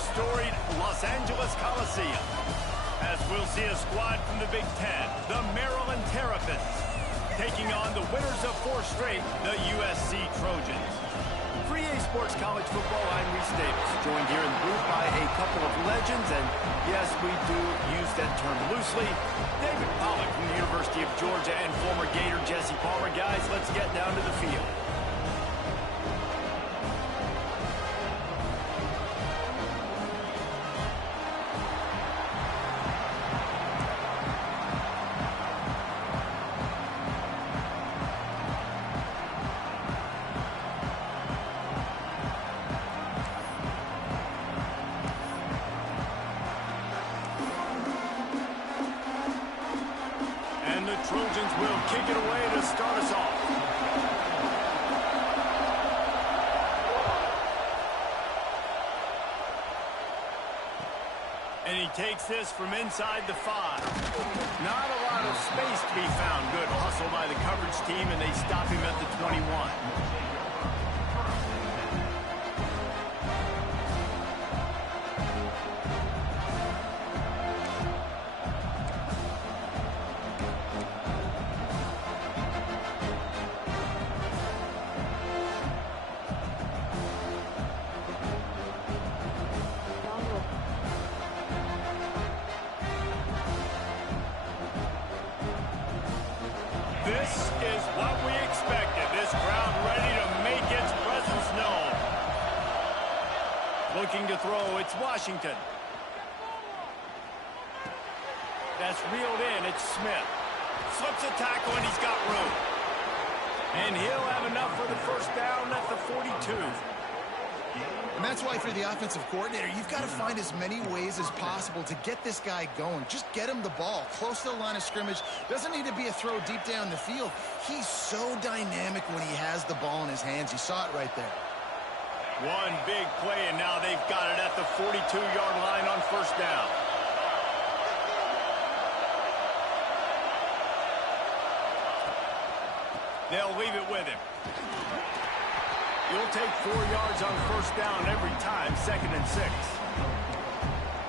storied Los Angeles Coliseum, as we'll see a squad from the Big Ten, the Maryland Terrapins, taking on the winners of 4 straight, the USC Trojans. For EA Sports College Football, I'm Reese Davis, joined here in the booth by a couple of legends, and yes, we do use that term loosely. David Pollack from the University of Georgia and former Gator Jesse Palmer. Guys, let's get down to the field. Trojans will kick it away to start us off. And he takes this from inside the 5. Not a lot of space to be found. Good hustle by the coverage team, and they stop him at the 21. This is what we expected. This crowd ready to make its presence known. Looking to throw, it's Washington. That's reeled in, it's Smith. Slips a tackle and he's got room. And he'll have enough for the first down at the 42. And that's why, for the offensive coordinator, you've got to find as many ways as possible to get this guy going. Just get him the ball close to the line of scrimmage. Doesn't need to be a throw deep down the field. He's so dynamic when he has the ball in his hands. You saw it right there. One big play, and now they've got it at the 42-yard line on first down. They'll leave it with him. You'll take 4 yards on first down every time, 2nd and 6.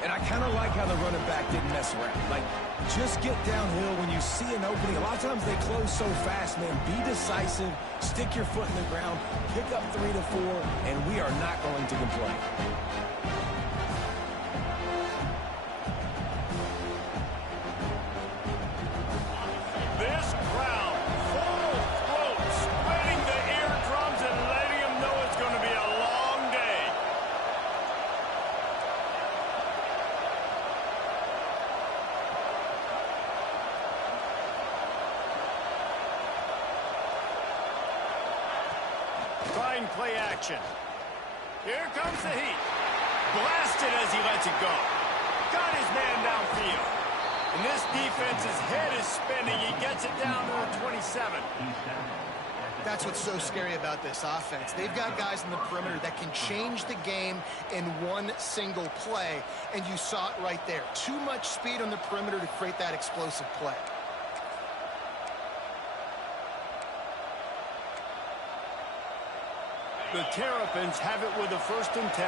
And I kind of like how the running back didn't mess around. Like, just get downhill when you see an opening. A lot of times they close so fast, man. Be decisive, stick your foot in the ground, pick up 3 to 4, and we are not going to complain. This crowd, full throat, spreading the eardrums and letting them know it's going to be a long day. Trying play action. Here comes the heat. Blasted as he lets it go. Got his man downfield. And this defense's head is spinning. He gets it down to the 27. That's what's so scary about this offense. They've got guys in the perimeter that can change the game in one single play, and you saw it right there. Too much speed on the perimeter to create that explosive play. The Terrapins have it with a 1st and 10.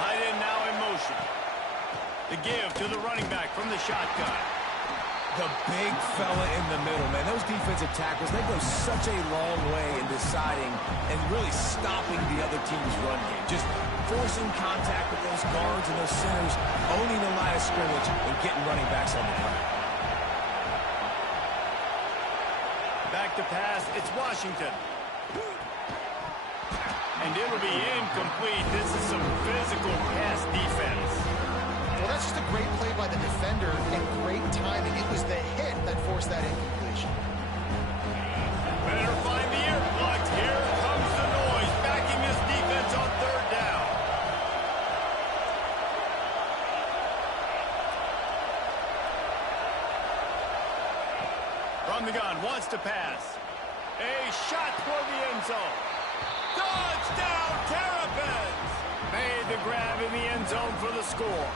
Tight end now in motion. The give to the running back from the shotgun. The big fella in the middle, man. Those defensive tackles, they go such a long way in deciding and really stopping the other team's run game. Just forcing contact with those guards and those centers, owning the line of scrimmage, and getting running backs on the ground. Back to pass, it's Washington. And it'll be incomplete. This is some physical pass defense. Well, that's just a great play by the defender and great timing. It was the hit that forced that incompletion. Better find the earplugs. Here comes the noise, backing this defense on 3rd down. From the gun, wants to pass. A shot toward the end zone. Touchdown, Terrapins! Made the grab in the end zone for the score.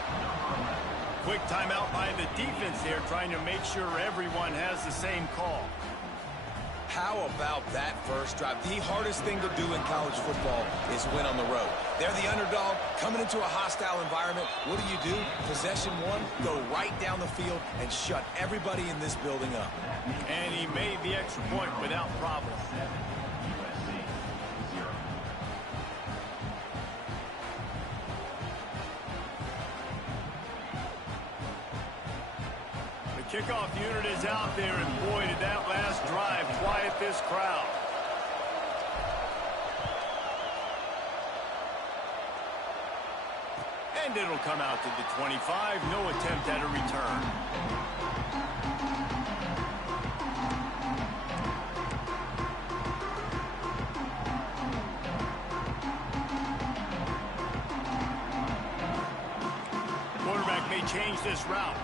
Quick timeout by the defense here, trying to make sure everyone has the same call. How about that first drive? The hardest thing to do in college football is win on the road. They're the underdog coming into a hostile environment. What do? Possession one, go right down the field and shut everybody in this building up. And he made the extra point without problem. Kickoff unit is out there, and boy, did that last drive quiet this crowd. And it'll come out to the 25. No attempt at a return. Quarterback may change this route.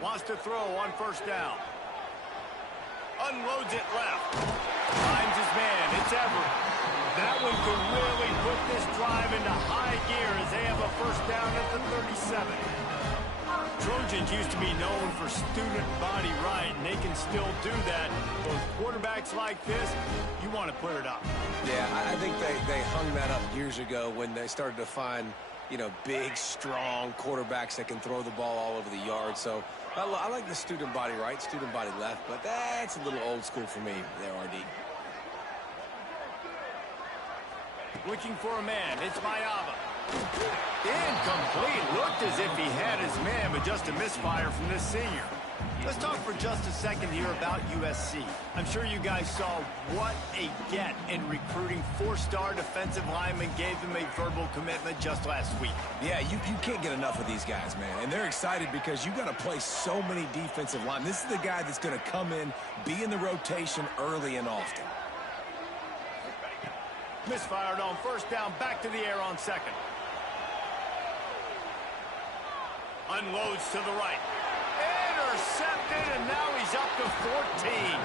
Wants to throw on first down. Unloads it left. Finds his man. It's Everett. That one could really put this drive into high gear as they have a first down at the 37. Trojans used to be known for student body right, and they can still do that. With quarterbacks like this, you want to put it up. Yeah, I think they hung that up years ago when they started to find, big, strong quarterbacks that can throw the ball all over the yard. So I like the student body right, student body left, but that's a little old school for me there, RD. Looking for a man. It's Mayava. Incomplete. Looked as if he had his man, but just a misfire from this senior. Let's talk for just a second here about USC. I'm sure you guys saw what a get in recruiting. 4-star defensive linemen gave them a verbal commitment just last week. Yeah, you can't get enough of these guys, man. And they're excited because you got to play so many defensive linemen. This is the guy that's going to come in, be in the rotation early and often. Misfired on first down, back to the air on second. Unloads to the right. Intercepted, and now he's up to 14.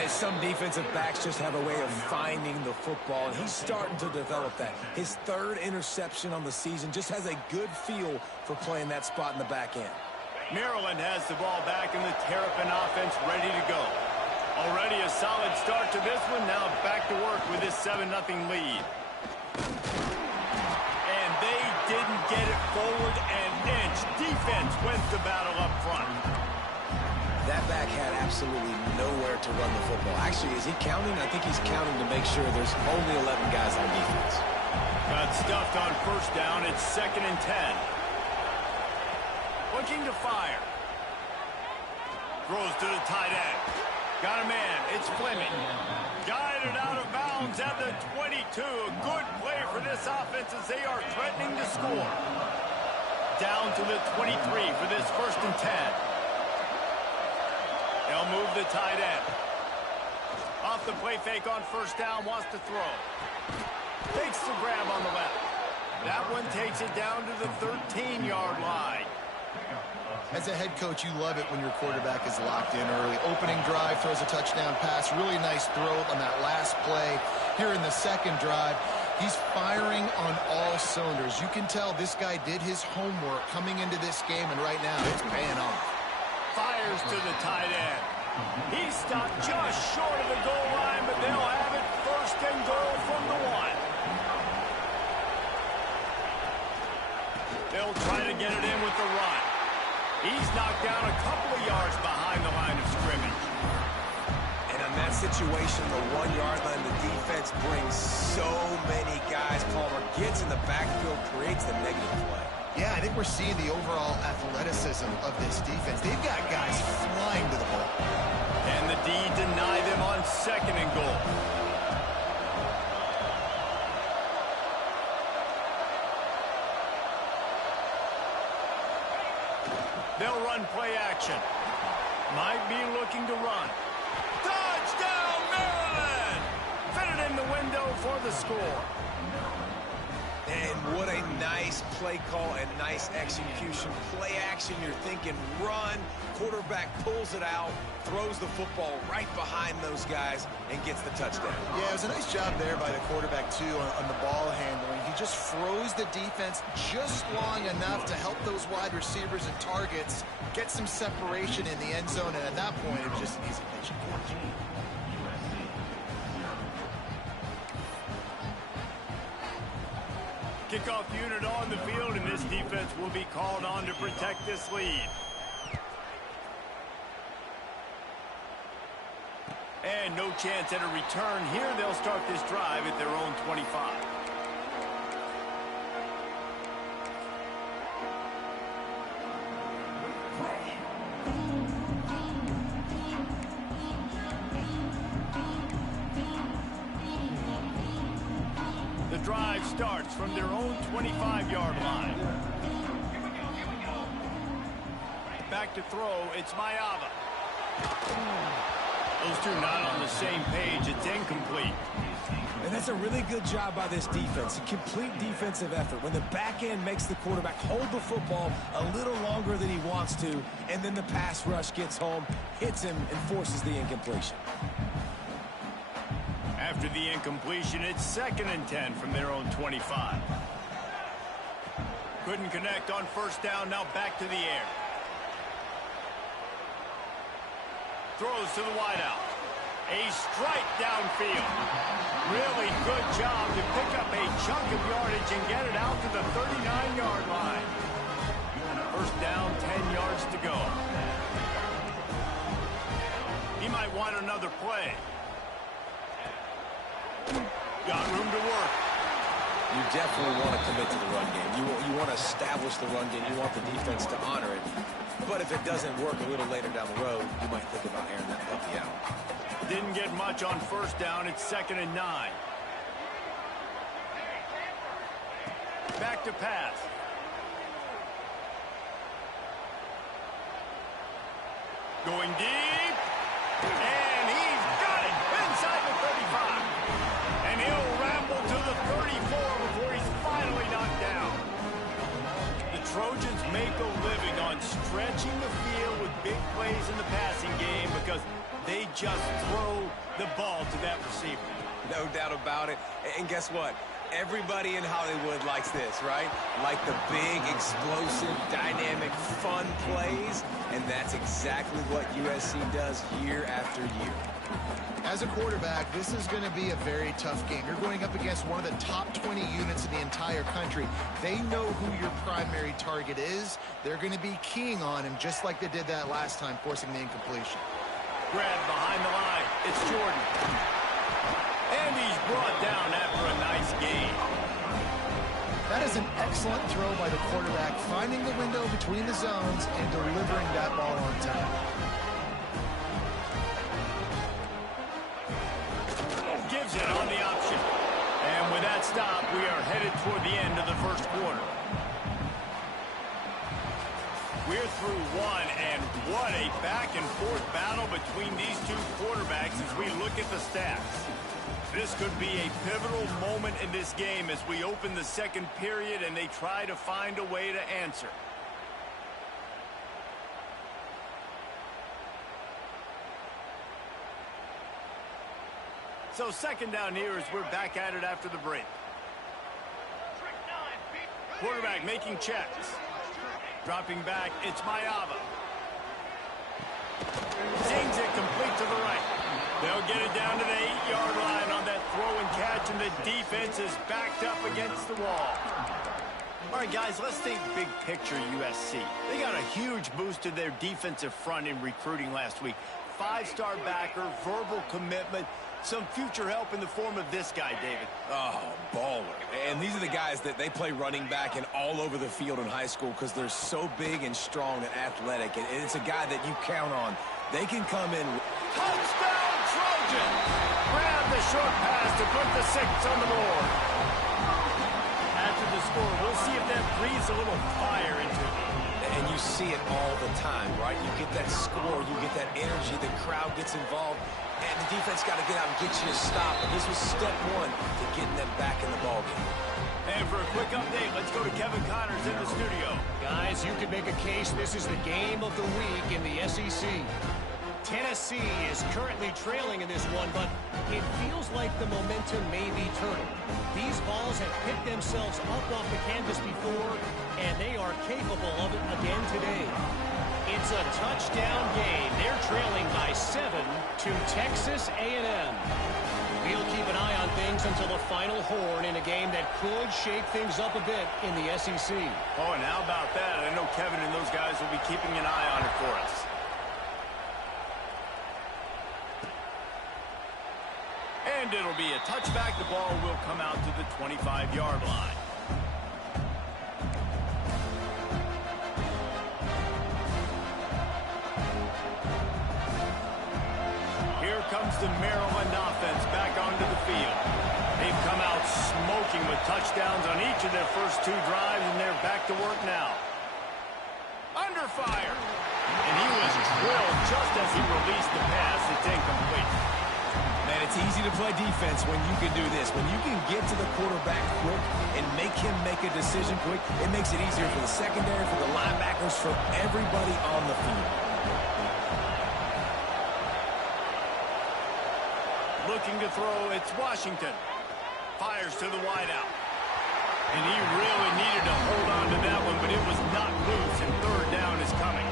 And some defensive backs just have a way of finding the football, and he's starting to develop that. His third interception on the season, just has a good feel for playing that spot in the back end. Maryland has the ball back, and the Terrapin offense ready to go. Already a solid start to this one. Now back to work with this 7-0 lead. And they didn't get it forward an inch. Defense wins the battle up front. That back had absolutely nowhere to run the football. Actually, is he counting? I think he's counting to make sure there's only 11 guys on defense. Got stuffed on first down. It's 2nd and 10. Looking to fire. Throws to the tight end. Got a man. It's Fleming. Guided out of bounds at the 22. A good play for this offense as they are threatening to score. Down to the 23 for this 1st and 10. They'll move the tight end. Off the play fake on first down. Wants to throw. Takes the grab on the left. That one takes it down to the 13-yard line. As a head coach, you love it when your quarterback is locked in early. Opening drive, throws a touchdown pass. Really nice throw on that last play. Here in the second drive, he's firing on all cylinders. You can tell this guy did his homework coming into this game, and right now it's paying off. Fires to the tight end. He stopped just short of the goal line, but they'll have it 1st and goal from the 1. They'll try to get it in with the run. He's knocked down a couple of yards behind the line of scrimmage. And in that situation, the 1-yard line, the defense brings so many guys. Palmer gets in the backfield, creates the negative play. Yeah, I think we're seeing the overall athleticism of this defense. They've got guys flying to the ball. And the D deny them on 2nd and goal. They'll run play action. Might be looking to run. Touchdown, Maryland! Fitted in the window for the score. And what a nice play call and nice execution. Play action, you're thinking run. Quarterback pulls it out, throws the football right behind those guys, and gets the touchdown. Yeah, it was a nice job there by the quarterback, too, on the ball handling. He just froze the defense just long enough to help those wide receivers and targets get some separation in the end zone, and at that point, it was just an easy pitch and catch. Kickoff unit on the field, and this defense will be called on to protect this lead. And no chance at a return here. They'll start this drive at their own 25. The drive starts from their own 25-yard line. Back to throw, it's Mayava. Those two not on the same page. It's incomplete. And that's a really good job by this defense. A complete defensive effort. When the back end makes the quarterback hold the football a little longer than he wants to, and then the pass rush gets home, hits him, and forces the incompletion. After the incompletion, it's 2nd and 10 from their own 25. Couldn't connect on first down. Now back to the air. Throws to the wideout. A strike downfield. Really good job to pick up a chunk of yardage and get it out to the 39-yard line. First down, 10 yards to go. He might want another play. Got room to work. You definitely want to commit to the run game. You want to establish the run game. You want the defense to honor it. But if it doesn't work a little later down the road, you might think about airing that puppy out. Didn't get much on first down. It's 2nd and 9. Back to pass. Going deep. And he's got it inside the 35. And he'll ramble to the 34 before he's finally knocked down. The Trojans make a living on stretching the field with big plays in the passing game because they just throw the ball to that receiver. No doubt about it. And guess what? Everybody in Hollywood likes this, right? Like the big, explosive, dynamic, fun plays. And that's exactly what USC does year after year. As a quarterback, this is going to be a very tough game. You're going up against one of the top 20 units in the entire country. They know who your primary target is. They're going to be keying on him just like they did that last time, forcing the incompletion. Grab behind the line. It's Jordan. And he's brought down after a nice gain. That is an excellent throw by the quarterback, finding the window between the zones and delivering that ball on time. Gives it on the option. And with that stop, we are headed toward the end of the first quarter. We're through one, and what a back-and-forth battle between these two quarterbacks as we look at the stats. This could be a pivotal moment in this game as we open the second period and they try to find a way to answer. So second down here as we're back at it after the break. Quarterback making checks. Dropping back, it's Mayava. Zings it complete to the right. They'll get it down to the 8-yard line on that throw and catch, and the defense is backed up against the wall. All right, guys, let's think big picture USC. They got a huge boost to their defensive front in recruiting last week. 5-star backer, verbal commitment, some future help in the form of this guy, David. Oh, baller. And these are the guys that they play running back and all over the field in high school because they're so big and strong and athletic. And it's a guy that you count on. They can come in. Touchdown, Trojan! Grab the short pass to put the 6 on the board. After the score, we'll see if that breathes a little fire into it. And you see it all the time, right? You get that score, you get that energy, the crowd gets involved, and the defense got to get out and get you a stop. And this was step one to getting them back in the ballgame. And for a quick update, let's go to Kevin Connors in the studio. Guys, you could make a case this is the game of the week in the SEC. Tennessee is currently trailing in this one, but it feels like the momentum may be turning. These balls have picked themselves up off the canvas before, and they are capable of it again today. It's a touchdown game. They're trailing by 7 to Texas A&M. We'll keep an eye on things until the final horn in a game that could shake things up a bit in the SEC. Oh, and how about that? I know Kevin and those guys will be keeping an eye on it for us. And it'll be a touchback. The ball will come out to the 25-yard line. Here comes the Maryland offense back onto the field. They've come out smoking with touchdowns on each of their first 2 drives, and they're back to work now. Under fire. And he was drilled just as he released the pass. It's incomplete. Man, it's easy to play defense when you can do this. When you can get to the quarterback quick and make him make a decision quick, it makes it easier for the secondary, for the linebackers, for everybody on the field. Looking to throw, it's Washington. Fires to the wideout. And he really needed to hold on to that one, but it was not loose, and 3rd down is coming.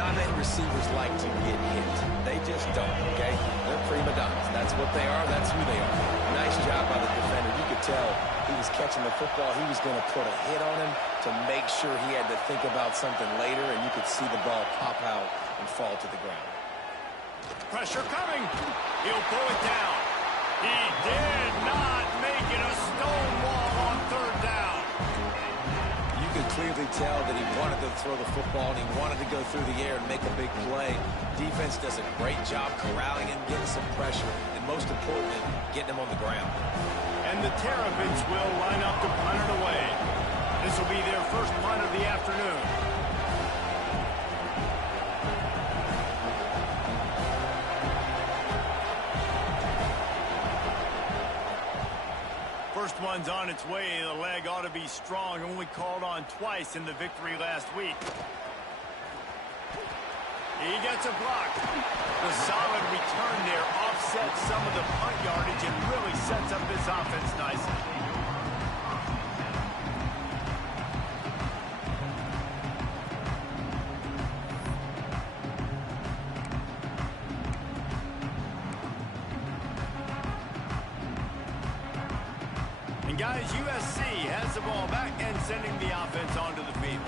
Not many receivers like to get hit. They just don't, okay? They're prima donnas. That's what they are. That's who they are. Nice job by the defender. You could tell he was catching the football. He was going to put a hit on him to make sure he had to think about something later, and you could see the ball pop out and fall to the ground. Pressure coming. He'll pull it down. He did not make it a stone wall on 3rd down. You could clearly tell that he wanted to throw the football and he wanted to go through the air and make a big play. Defense does a great job corralling him, getting some pressure, and most importantly, getting him on the ground. And the Terrapins will line up to punt it away. This will be their first punt of the afternoon. First one's on its way. The leg ought to be strong. Only called on twice in the victory last week. He gets a block. The solid return there offsets some of the punt yardage and really sets up this offense nicely. Guys, USC has the ball back and sending the offense onto the field.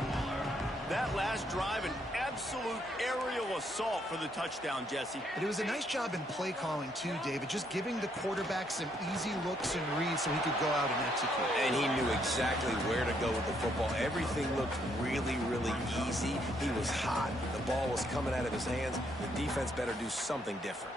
That last drive, an absolute aerial assault for the touchdown, Jesse. But it was a nice job in play calling, too, David, just giving the quarterback some easy looks and reads so he could go out and execute. And he knew exactly where to go with the football. Everything looked really, really easy. He was hot. The ball was coming out of his hands. The defense better do something different.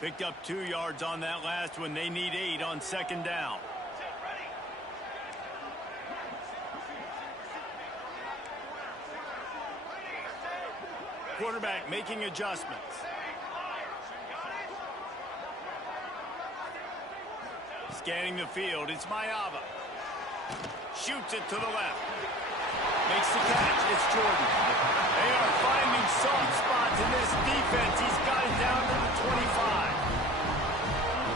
Picked up 2 yards on that last one. They need 8 on 2nd down. Quarterback making adjustments. Scanning the field. It's Mayava. Shoots it to the left. Makes the catch. It's Jordan. They are finding soft spots in this defense. He's got it down to the 25.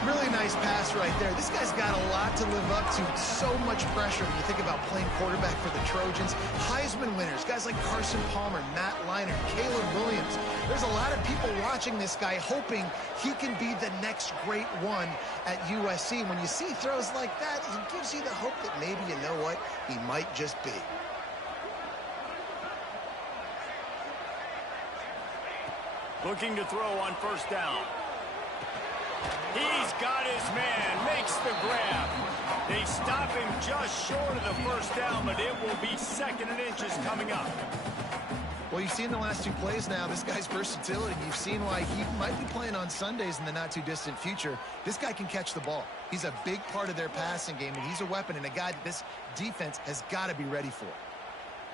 Really nice pass right there. This guy's got a lot to live up to. So much pressure when you think about playing quarterback for the Trojans. Heisman winners, guys like Carson Palmer, Matt Leinart, Caleb Williams. There's a lot of people watching this guy hoping he can be the next great one at USC. When you see throws like that, it gives you the hope that maybe, you know what, he might just be. Looking to throw on 1st down. He's got his man, makes the grab. They stop him just short of the 1st down, but it will be 2nd and inches coming up. Well, you've seen the last 2 plays now, this guy's versatility. You've seen why he might be playing on Sundays in the not-too-distant future. This guy can catch the ball. He's a big part of their passing game, and he's a weapon and a guy that this defense has got to be ready for.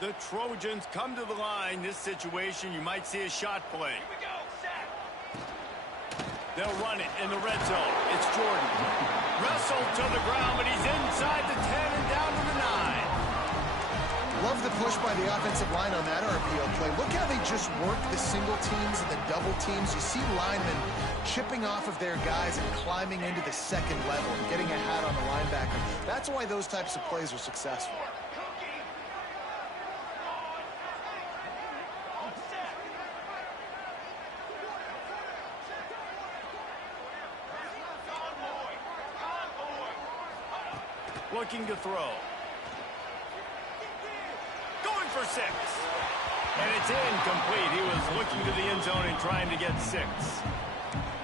The Trojans come to the line. This situation, you might see a shot play. They'll run it in the red zone. It's Jordan. Wrestled to the ground, but he's inside the 10 and down to the 9. Love the push by the offensive line on that RPO play. Look how they just work the single teams and the double teams. You see linemen chipping off of their guys and climbing into the second level and getting a hat on the linebacker. That's why those types of plays are successful. Looking to throw. Going for 6. And it's incomplete. He was looking to the end zone and trying to get 6.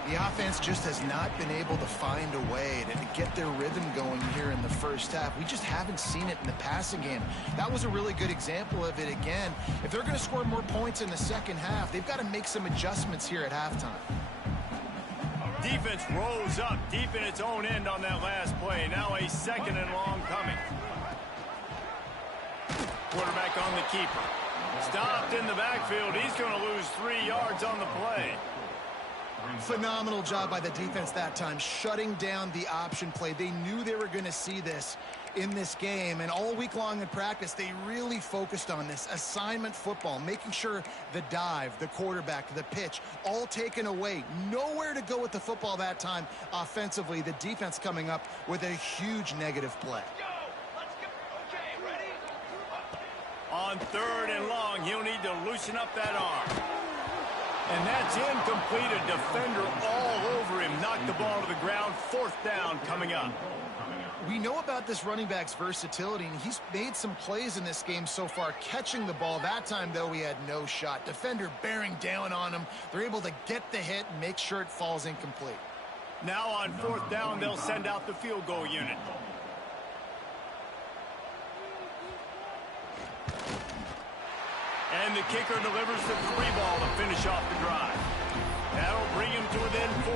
The offense just has not been able to find a way to get their rhythm going here in the first half. We just haven't seen it in the passing game. That was a really good example of it again. If they're going to score more points in the second half, they've got to make some adjustments here at halftime. Defense rose up deep in its own end on that last play. Now a 2nd and long coming. Quarterback on the keeper. Stopped in the backfield. He's going to lose 3 yards on the play. Phenomenal job by the defense that time, shutting down the option play. They knew they were going to see this in this game, and all week long in practice, they really focused on this assignment football, making sure the dive, the quarterback, the pitch, all taken away. Nowhere to go with the football that time offensively. The defense coming up with a huge negative play. On 3rd and long, he'll need to loosen up that arm. And that's incomplete. A defender all over him. Knocked the ball to the ground. 4th down coming up. We know about this running back's versatility, and he's made some plays in this game so far, catching the ball. That time, though, he had no shot. Defender bearing down on him. They're able to get the hit and make sure it falls incomplete. Now on 4th down, they'll send out the field goal unit. And the kicker delivers the 3 ball to finish off the drive. That'll bring him to within 4.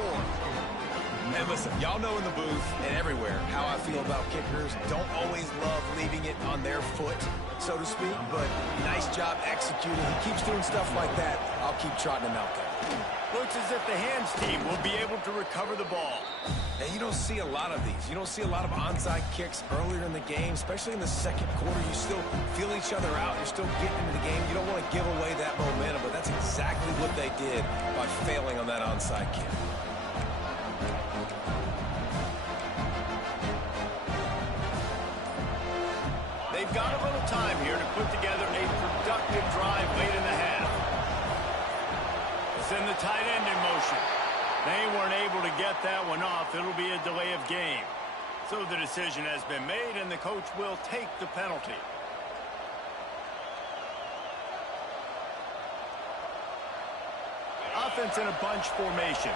And listen, y'all know in the booth and everywhere how I feel about kickers. Don't always love leaving it on their foot, so to speak, but nice job executing. He keeps doing stuff like that. I'll keep trotting him out there. Looks as if the hands team will be able to recover the ball. And you don't see a lot of these. You don't see a lot of onside kicks earlier in the game, especially in the second quarter. You still feel each other out. You're still getting into the game. You don't want to give away that momentum, but that's exactly what they did by failing on that onside kick. They've got a little time here to put together a productive drive late in the half. Send the tight end in motion. They weren't able to get that one off. It'll be a delay of game. So the decision has been made, and the coach will take the penalty. Offense in a bunch formation.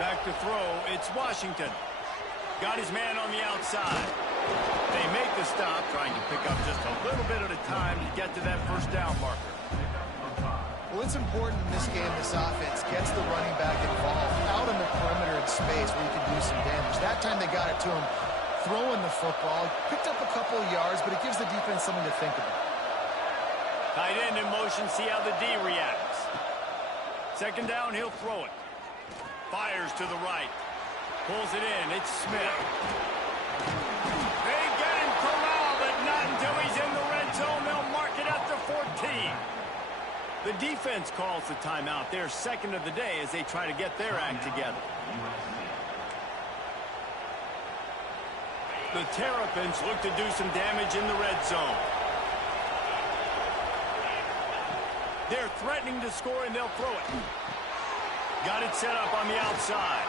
Back to throw, it's Washington. Got his man on the outside. They make the stop, trying to pick up just a little bit at a time to get to that 1st down marker. Well, it's important in this game, this offense gets the running back involved out in the perimeter in space where he can do some damage. That time they got it to him throwing the football. Picked up a couple of yards, but it gives the defense something to think about. Tight end in motion, see how the D reacts. 2nd down, he'll throw it. Fires to the right. Pulls it in. It's Smith. They get him corralled, but not until he's in the red zone. They'll mark it at the 14. The defense calls the timeout. Their 2nd of the day as they try to get their act together. The Terrapins look to do some damage in the red zone. They're threatening to score, and they'll throw it. Got it set up on the outside.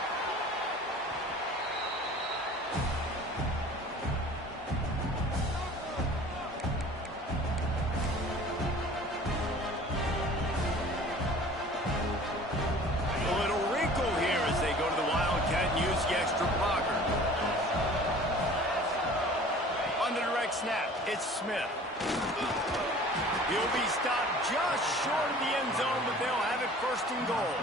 A little wrinkle here as they go to the Wildcat and use the extra blocker. On the direct snap, it's Smith. He'll be stopped just short of the end zone, but they'll have it 1st and goal.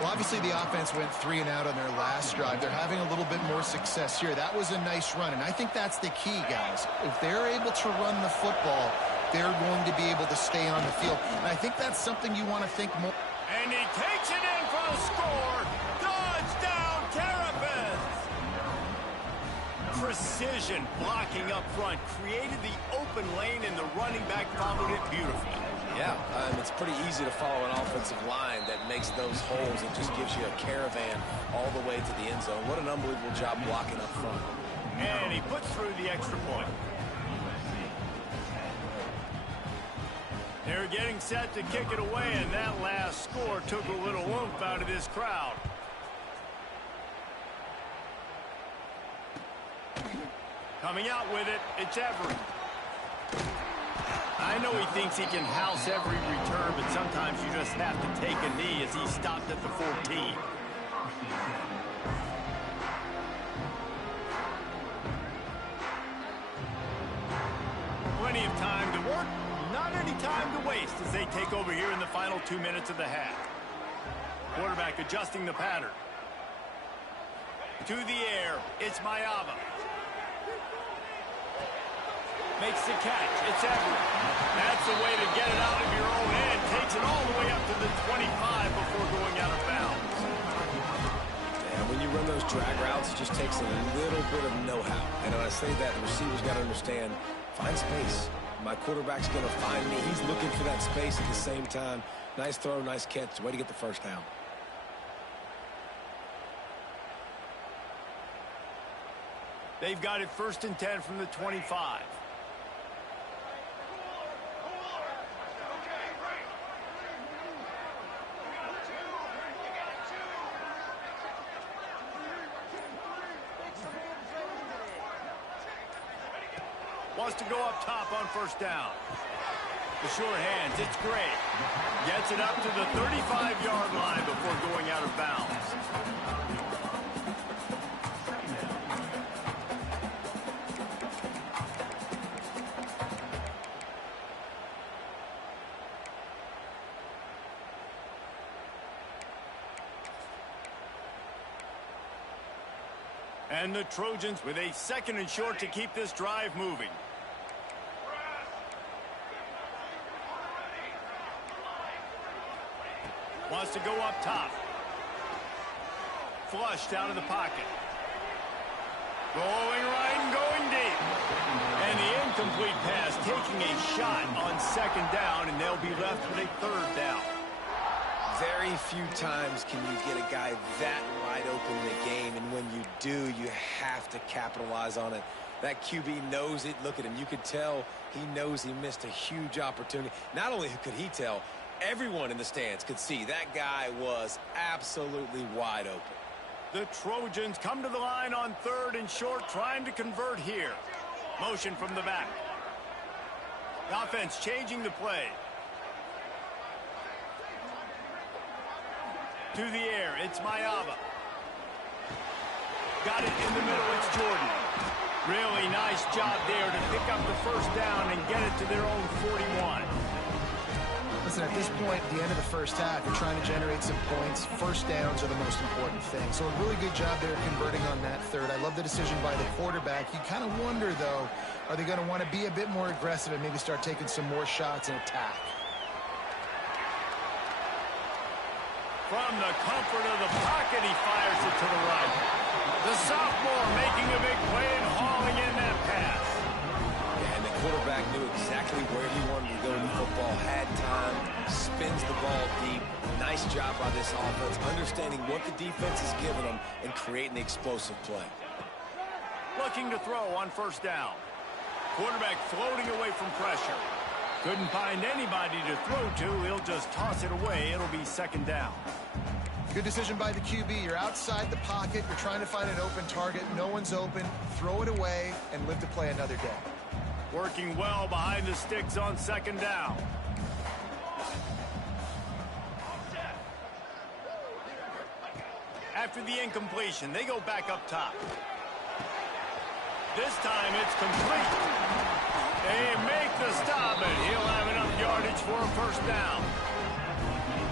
Well, obviously the offense went 3 and out on their last drive. They're having a little bit more success here. That was a nice run, and I think that's the key, guys. If they're able to run the football, they're going to be able to stay on the field. And I think that's something you want to think more. And he takes it in for the score. Touchdown, Terrapins! Precision blocking up front created the open lane, and the running back followed it beautifully. Yeah, it's pretty easy to follow an offensive line that makes those holes and just gives you a caravan all the way to the end zone. What an unbelievable job blocking up front. And he puts through the extra point. They're getting set to kick it away, and that last score took a little oomph out of this crowd. Coming out with it, it's Everett. I know he thinks he can house every return, but sometimes you just have to take a knee as he stopped at the 14. Plenty of time to work, not any time to waste as they take over here in the final 2 minutes of the half. Quarterback adjusting the pattern. To the air, it's Mayava. Makes the catch. It's Everett. That's the way to get it out of your own end. Takes it all the way up to the 25 before going out of bounds. And when you run those drag routes, it just takes a little bit of know-how. And when I say that, the receiver's got to understand, find space. My quarterback's going to find me. He's looking for that space at the same time. Nice throw, nice catch. Way to get the first down. They've got it 1st and 10 from the 25. Wants to go up top on 1st down. The short hands, it's great. Gets it up to the 35-yard line before going out of bounds. And the Trojans with a 2nd and short to keep this drive moving. Wants to go up top. Flushed out of the pocket. Going right and going deep. And the incomplete pass taking a shot on 2nd down, and they'll be left with a 3rd down. Very few times can you get a guy that wide open in the game, and when you do, you have to capitalize on it. That QB knows it. Look at him. You could tell he knows he missed a huge opportunity. Not only could he tell, everyone in the stands could see that guy was absolutely wide open. The Trojans come to the line on 3rd and short, trying to convert here. Motion from the back. The offense changing the play. To the air, it's Mayava. Got it in the middle, it's Jordan. Really nice job there to pick up the 1st down and get it to their own 41. Listen, at this point, at the end of the first half, you're trying to generate some points. 1st downs are the most important thing. So a really good job there converting on that 3rd. I love the decision by the quarterback. You kind of wonder, though, are they going to want to be a bit more aggressive and maybe start taking some more shots and attack? From the comfort of the pocket, he fires it to the right. The sophomore making a big play and hauling in that pass. And the quarterback knew exactly where he wanted to go in the football, had time, spins the ball deep. Nice job by this offense, understanding what the defense is giving them and creating the explosive play. Looking to throw on 1st down. Quarterback floating away from pressure. Couldn't find anybody to throw to. He'll just toss it away. It'll be 2nd down. Good decision by the QB. You're outside the pocket. You're trying to find an open target. No one's open. Throw it away and live to play another day. Working well behind the sticks on 2nd down. After the incompletion, they go back up top. This time it's complete. They make the stop, and he'll have enough yardage for a 1st down.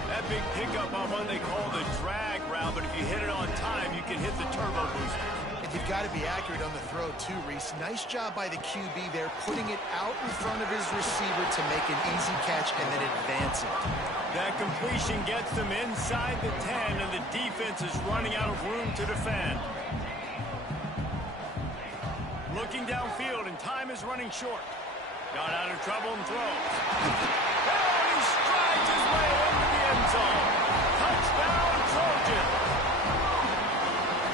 That big pickup on one they call the drag route, but if you hit it on time, you can hit the turbo booster. And you've got to be accurate on the throw, too, Reese. Nice job by the QB there, putting it out in front of his receiver to make an easy catch and then advance it. That completion gets them inside the 10, and the defense is running out of room to defend. Looking downfield, and time is running short. Got out of trouble and throws. Oh, he strides his way into the end zone. Touchdown, Trojan.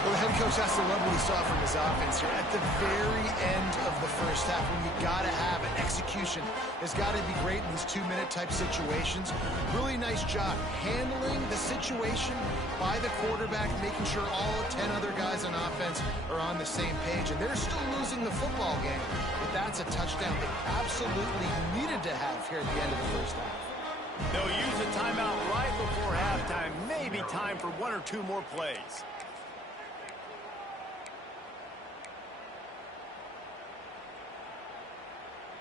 Well, the head coach has to love what he saw from his offense here. At the very end of the first half, when you got to have an execution, has got to be great in these 2-minute type situations. Really nice job handling the situation by the quarterback, making sure all 10 other guys on offense are on the same page. And they're still losing the football game, but that's a touchdown they absolutely needed to have here at the end of the first half. They'll use a timeout right before halftime. Maybe time for 1 or 2 more plays.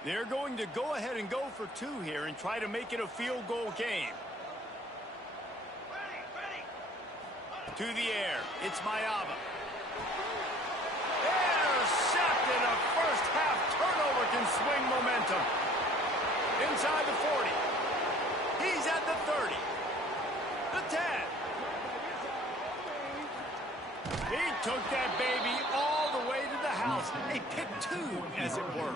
They're going to go ahead and go for 2 here and try to make it a field goal game. To the air, it's Mayaba. Intercepted. A first half turnover can swing momentum. Inside the 40. He's at the 30. The 10. He took that baby all the way to the house. A pick 2, as it were.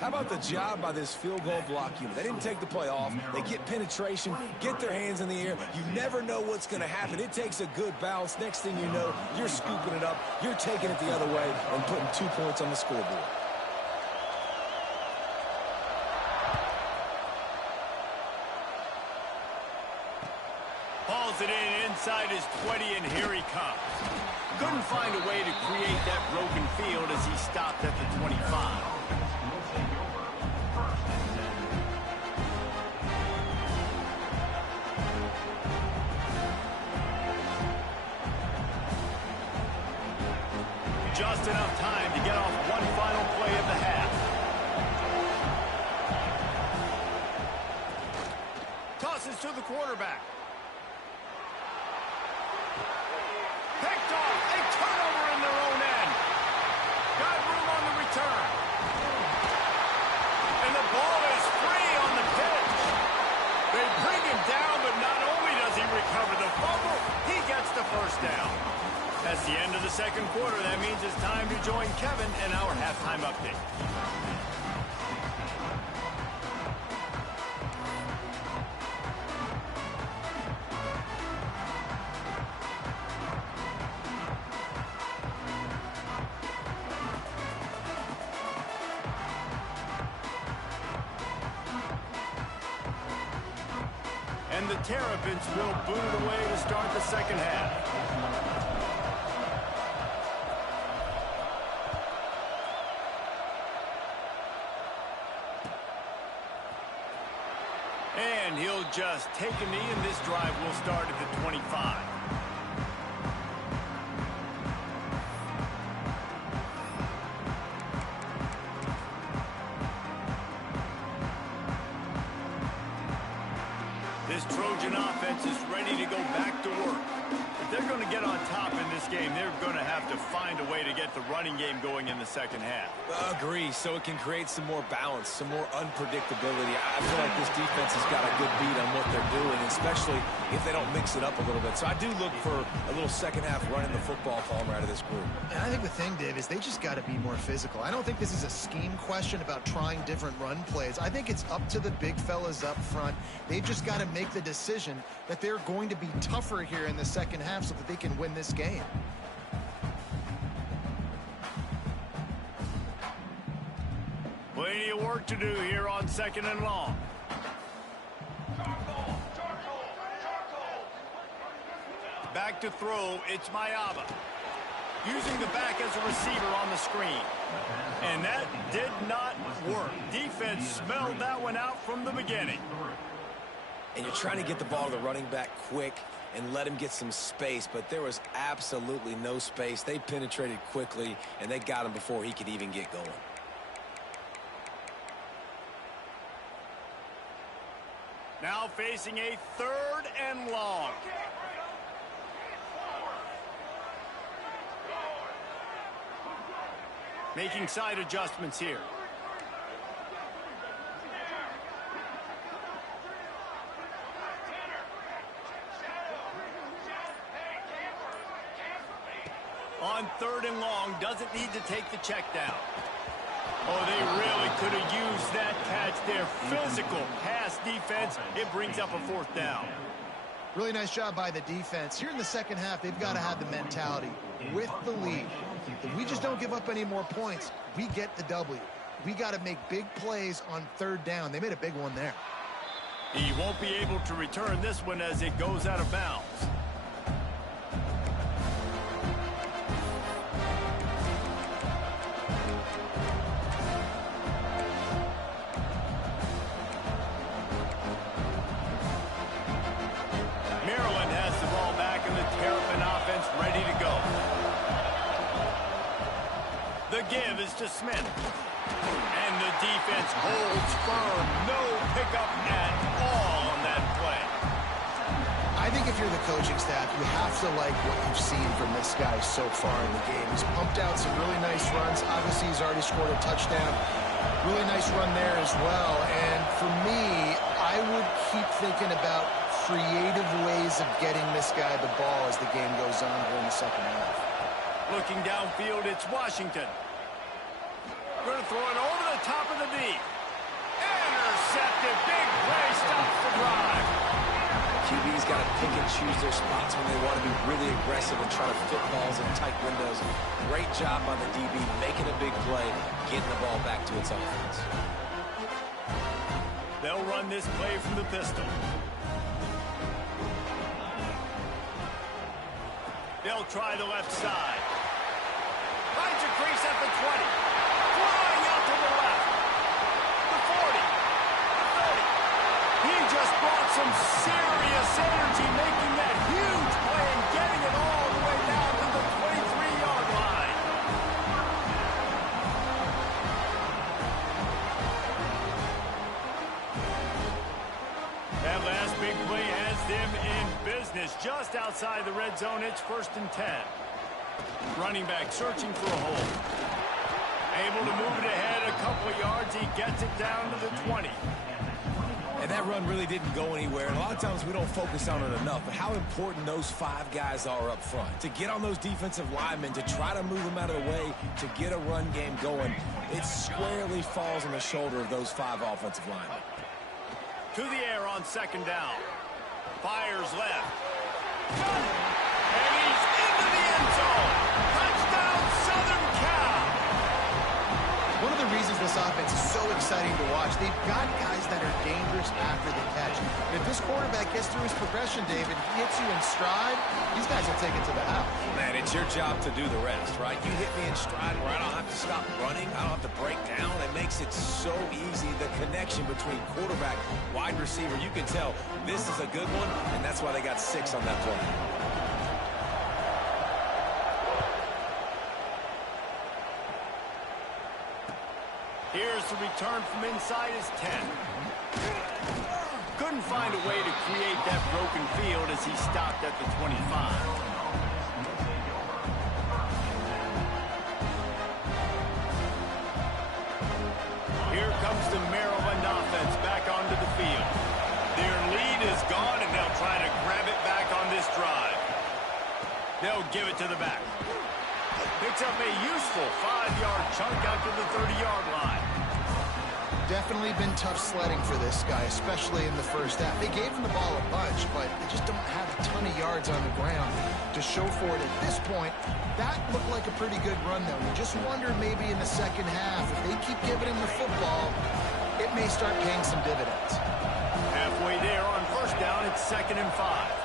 How about the job by this field goal block unit? They didn't take the play off. They get penetration, get their hands in the air. You never know what's going to happen. It takes a good bounce. Next thing you know, you're scooping it up. You're taking it the other way and putting 2 points on the scoreboard. Hauls it in inside his 20, and here he comes. Couldn't find a way to create that broken field as he stopped at the 25. Just enough time to get off one final play of the half. Tosses to the quarterback. Picked off. A turnover in their own end. Got room on the return. And the ball is free on the pitch. They bring him down, but not only does he recover the fumble, he gets the first down. That's the end of the second quarter. That means it's time to join Kevin and our halftime update. And the Terrapins will boot it away to start the second half. And he'll just take a knee, and this drive will start at the 25. This Trojan offense is ready to go back to work. If they're going to get on top in this game, they're going to have to find a way to get the running game going in the second half. Agree, so it can create some more balance, some more unpredictability. I feel like this defense has got a good beat on what they're doing, especially if they don't mix it up a little bit. So I do look for a little second half running the football Palmer out of this group. And I think the thing, Dave, is they just got to be more physical. I don't think this is a scheme question about trying different run plays. I think it's up to the big fellas up front. They've just got to make the decision that they're going to be tougher here in the second half so that they can win this game. Plenty of work to do here on second and long. Back to throw, it's Mayaba. Using the back as a receiver on the screen. And that did not work. Defense smelled that one out from the beginning. And you're trying to get the ball to the running back quick and let him get some space, but there was absolutely no space. They penetrated quickly, and they got him before he could even get going. Now facing a 3rd and long. Making side adjustments here. On 3rd and long, doesn't need to take the check down. Oh, they really could have used that catch there. Physical pass defense. It brings up a 4th down. Really nice job by the defense. Here in the second half, they've got to have the mentality with the lead. If we just don't give up any more points, we get the W. We got to make big plays on 3rd down. They made a big one there. He won't be able to return this one as it goes out of bounds. Maryland has the ball back in the Terrapin offense ready to go. The give is to Smith. And the defense holds firm. No pickup at all on that play. I think if you're the coaching staff, you have to like what you've seen from this guy so far in the game. He's pumped out some really nice runs. Obviously, he's already scored a touchdown. Really nice run there as well. And for me, I would keep thinking about creative ways of getting this guy the ball as the game goes on here in the second half. Looking downfield, it's Washington. Going to throw it over the top of the deep. Intercepted. Big play. Stops the drive. QB's got to pick and choose their spots when they want to be really aggressive and try to fit balls in tight windows. Great job by the DB making a big play, getting the ball back to its offense. They'll run this play from the pistol. They'll try the left side. Finds a crease at the 20. Flying out to the left. The 40. The 30. He just brought some serious energy, making that huge play and getting it all the way down to the 23-yard line. That last big play has them in business. Just outside the red zone, it's 1st and 10. Running back searching for a hole. Able to move it ahead a couple of yards. He gets it down to the 20. And that run really didn't go anywhere. And a lot of times we don't focus on it enough. But how important those 5 guys are up front. To get on those defensive linemen, to try to move them out of the way, to get a run game going. It squarely falls on the shoulder of those 5 offensive linemen. To the air on 2nd down. Fires left. And he's into the end zone. Touchdown, Southern Cal. One of the reasons this offense is so exciting to watch, they've got guys that are dangerous after the catch. And if this quarterback gets through his progression, David, hits you in stride, these guys will take it to the house. Man, it's your job to do the rest, right? You hit me in stride where I don't have to stop running. I don't have to break down. It makes it so easy. The connection between quarterback, wide receiver, you can tell this is a good one, and that's why they got 6 on that play. Here's the return from inside his 10. Couldn't find a way to create that broken field as he stopped at the 25. Here comes the Maryland offense back onto the field. Their lead is gone, and they'll try to grab it back on this drive. They'll give it to the back. Picks up a useful 5-yard chunk out to the 30-yard line. Definitely been tough sledding for this guy, especially in the first half. They gave him the ball a bunch, but they just don't have a ton of yards on the ground to show for it at this point. That looked like a pretty good run, though. You just wonder maybe in the second half, if they keep giving him the football, it may start paying some dividends. Halfway there on 1st down, it's 2nd and 5.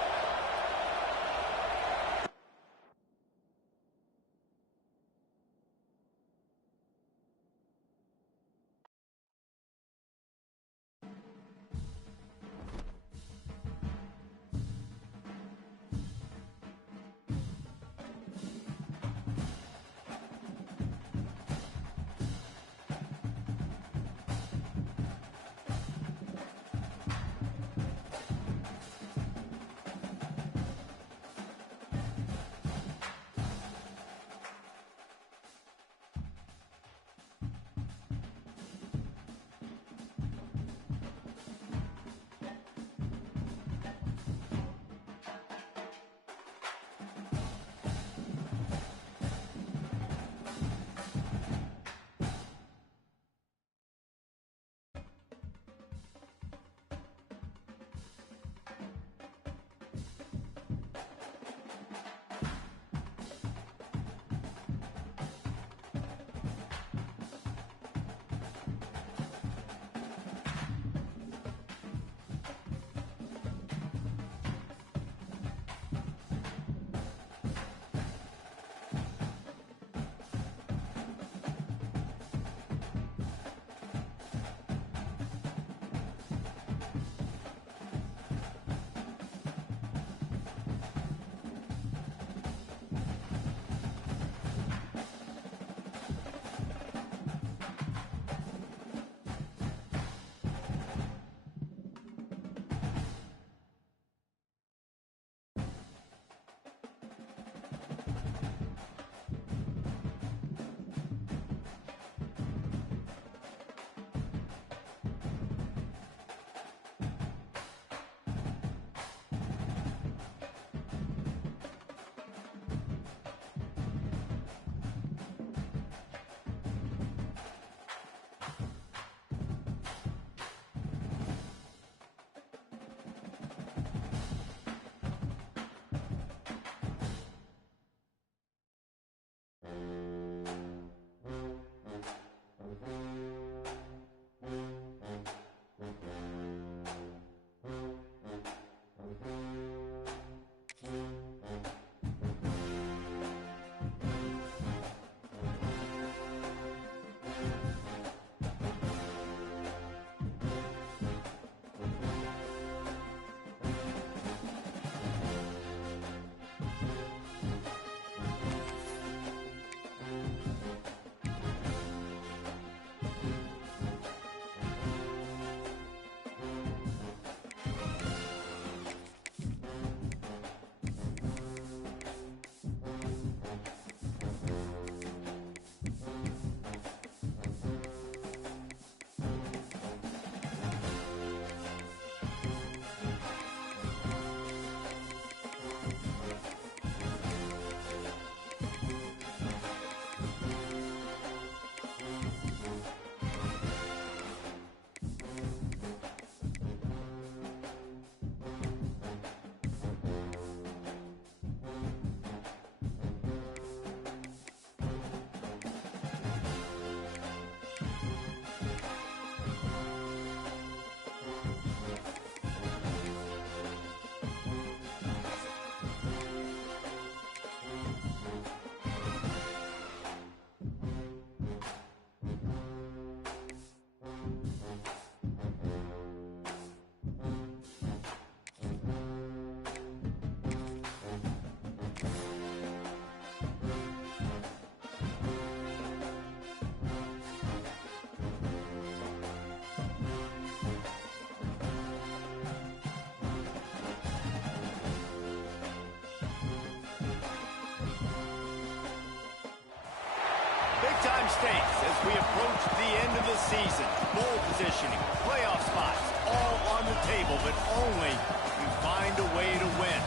Big-time stakes as we approach the end of the season. Bowl positioning, playoff spots, all on the table, but only if you find a way to win.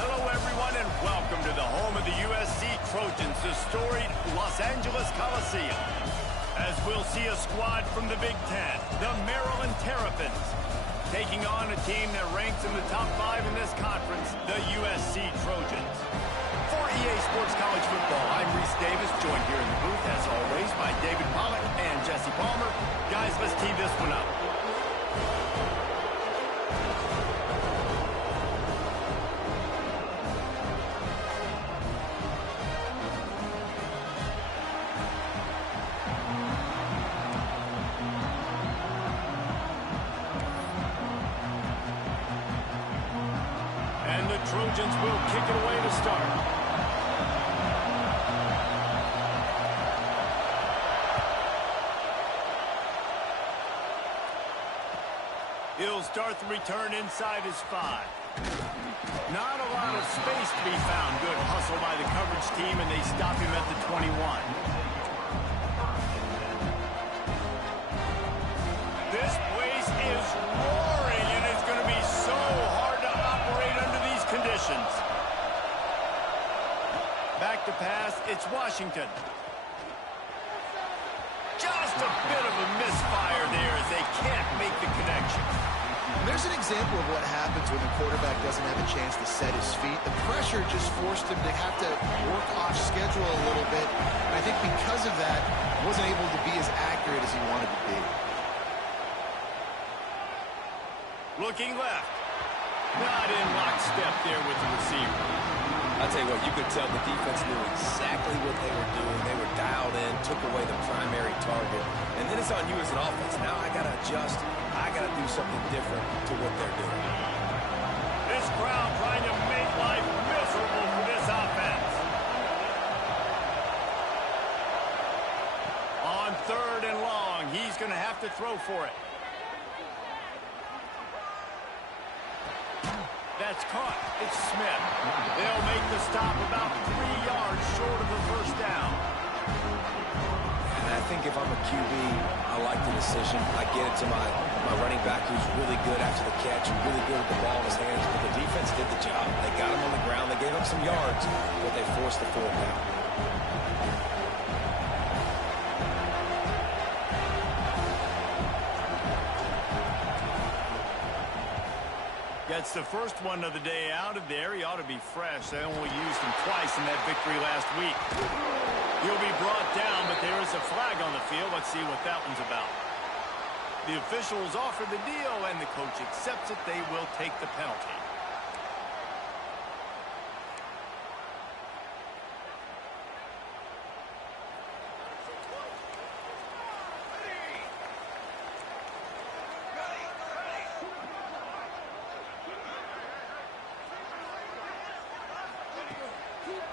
Hello, everyone, and welcome to the home of the USC Trojans, the storied Los Angeles Coliseum. As we'll see a squad from the Big Ten, the Maryland Terrapins, taking on a team that ranks in the top 5 in this conference, the USC Trojans. For EA Sports College Football, I'm Reese Davis, joined here in the booth, as always, by David Pollack and Jesse Palmer. Guys, let's tee this one up. And the Trojans will kick it away to start. He'll start the return inside his 5. Not a lot of space to be found. Good hustle by the coverage team, and they stop him at the 21. This place is roaring, and it's going to be so hard to operate under these conditions. Back to pass, it's Washington. Just a bit of a misfire there as they can't make the connection. There's an example of what happens when the quarterback doesn't have a chance to set his feet. The pressure just forced him to have to work off schedule a little bit. And I think because of that, wasn't able to be as accurate as he wanted to be. Looking left. Not in lockstep there with the receiver. I'll tell you what, you could tell the defense knew exactly what they were doing. They were dialed in, took away the primary target. And then it's on you as an offense. Now I got to adjust. I got to do something different to what they're doing. This crowd trying to make life miserable for this offense. On 3rd and long, he's going to have to throw for it. That's caught. It's Smith. They'll make the stop about 3 yards short of the first down. And I think if I'm a QB, I like the decision. I get it to my running back who's really good after the catch and really good with the ball in his hands. But the defense did the job. They got him on the ground. They gave up some yards, but they forced the 4th down. Gets the first one of the day out of there. He ought to be fresh. They only used him twice in that victory last week. He'll be brought down, but there is a flag on the field. Let's see what that one's about. The officials offer the deal, and the coach accepts it. They will take the penalty.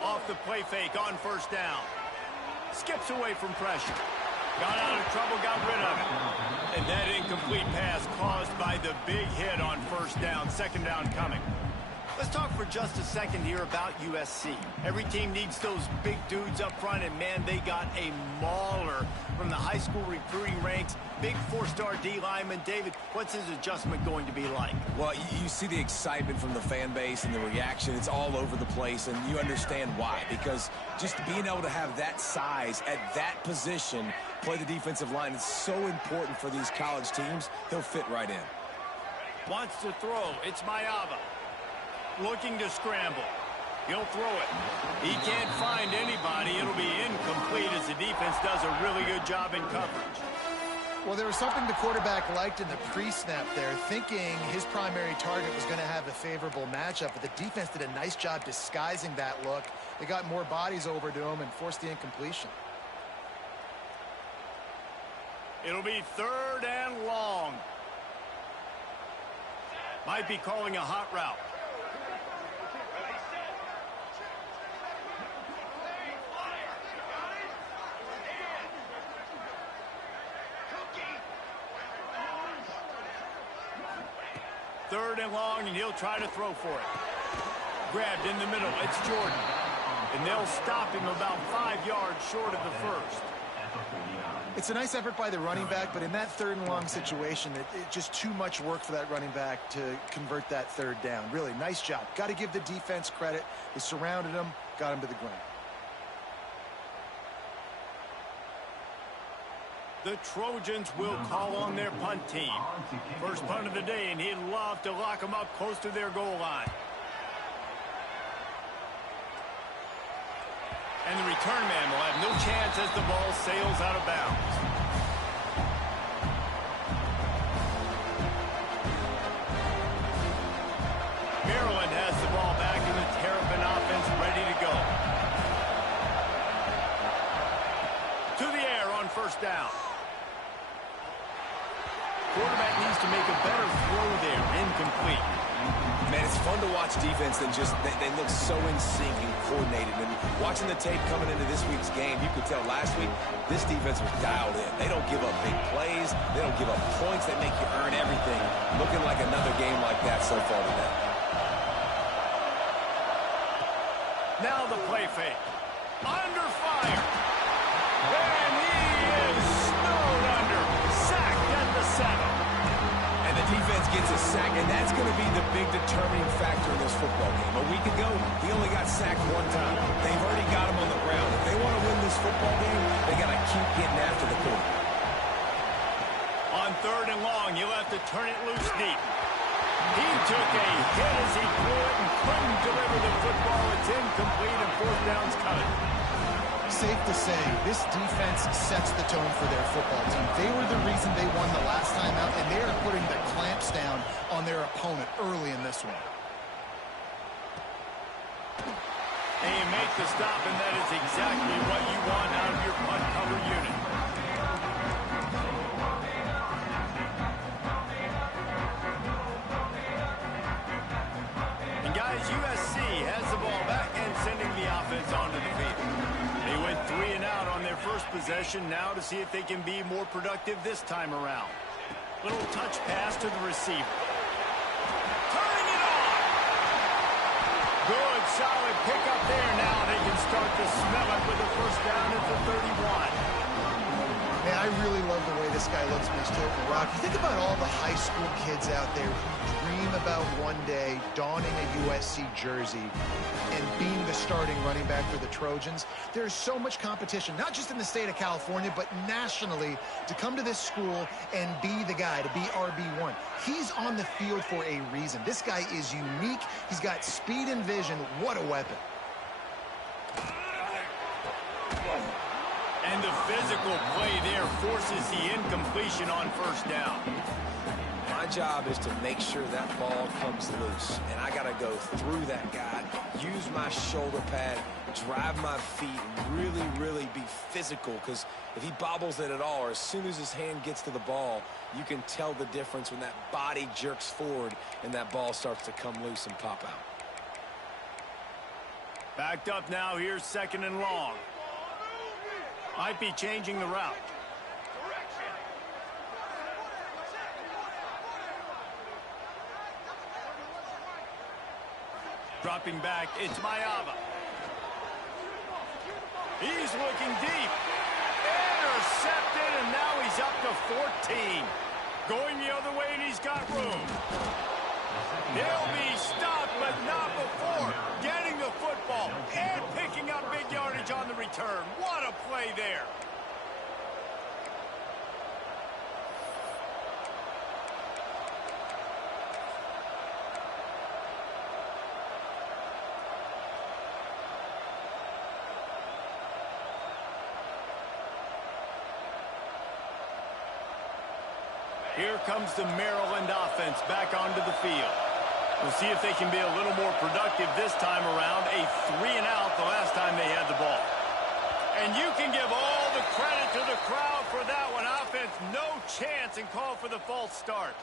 Off the play fake on 1st down. Skips away from pressure. Got out of trouble, got rid of it. And that incomplete pass caused by the big hit on 1st down. 2nd down coming. Let's talk for just a second here about USC. Every team needs those big dudes up front, and man, they got a mauler from the high school recruiting ranks. Big 4-star D lineman. David, what's his adjustment going to be like? Well, you see the excitement from the fan base and the reaction. It's all over the place, and you understand why. Because just being able to have that size at that position, play the defensive line, is so important for these college teams. He'll fit right in. Wants to throw. It's Mayava. Looking to scramble. He'll throw it. He can't find anybody. It'll be incomplete as the defense does a really good job in coverage. Well, there was something the quarterback liked in the pre-snap there, thinking his primary target was going to have a favorable matchup, but the defense did a nice job disguising that look. They got more bodies over to him and forced the incompletion. It'll be 3rd and long. Might be calling a hot route. And long, and he'll try to throw for it. Grabbed in the middle. It's Jordan. And they'll they'll stop him about 5 yards short of the first. It's a nice effort by the running back, but in that third and long situation, it just too much work for that running back to convert that third down. Really, nice job. Got to give the defense credit. They surrounded him, got him to the ground. The Trojans will call on their punt team. First punt of the day, and he'd love to lock them up close to their goal line. And the return man will have no chance as the ball sails out of bounds. Maryland has the ball back in the Terrapin offense, ready to go. To the air on first down. Quarterback needs to make a better throw there. Incomplete. Man, it's fun to watch defense that just, they look so in sync and coordinated. And watching the tape coming into this week's game, you could tell last week, this defense was dialed in. They don't give up big plays. They don't give up points. They make you earn everything. Looking like another game like that so far today. Now the play fake. Under fire. And he is snowed under. Sacked at the 7. And the defense gets a sack, and that's going to be the big determining factor in this football game. A week ago, he only got sacked one time. They've already got him on the ground. If they want to win this football game, they got to keep getting after the quarterback. On third and long, you'll have to turn it loose deep. He took a hit as he threw it and couldn't deliver the football. It's incomplete, and fourth down's coming. Safe to say, this defense sets the tone for their football team. They were the reason they won the last time out, and they are putting the clamps down on their opponent early in this one. And you make the stop, and that is exactly what you want out of your punt cover unit. And guys, USC has the ball back and sending the offense onto the field. They went 3 and out on their first possession, now to see if they can be more productive this time around. Little touch pass to the receiver. Turning it on! Good, solid pickup there. Now they can start to smell it with a first down at the 31. Man, I really love the way this guy looks, Mr. Rock. You think about all the high school kids out there who dream about one day donning a USC jersey and being the starting running back for the Trojans. There's so much competition, not just in the state of California, but nationally, to come to this school and be the guy, to be RB1. He's on the field for a reason. This guy is unique. He's got speed and vision. What a weapon. And the physical play there forces the incompletion on first down. My job is to make sure that ball comes loose, and I got to go through that guy, use my shoulder pad, drive my feet, and really, really be physical, because if he bobbles it at all, or as soon as his hand gets to the ball, you can tell the difference when that body jerks forward and that ball starts to come loose and pop out. Backed up now, here's second and long. Might be changing the route. Dropping back, it's Mayava. He's looking deep. Intercepted, and now he's up to 14. Going the other way, and he's got room. He'll be stopped, but not before getting the football and picking up big yardage on the return. What a play there. Here comes the Maryland offense back onto the field. We'll see if they can be a little more productive this time around. A 3 and out the last time they had the ball. And you can give all the credit to the crowd for that one. Offense, no chance, and call for the false start.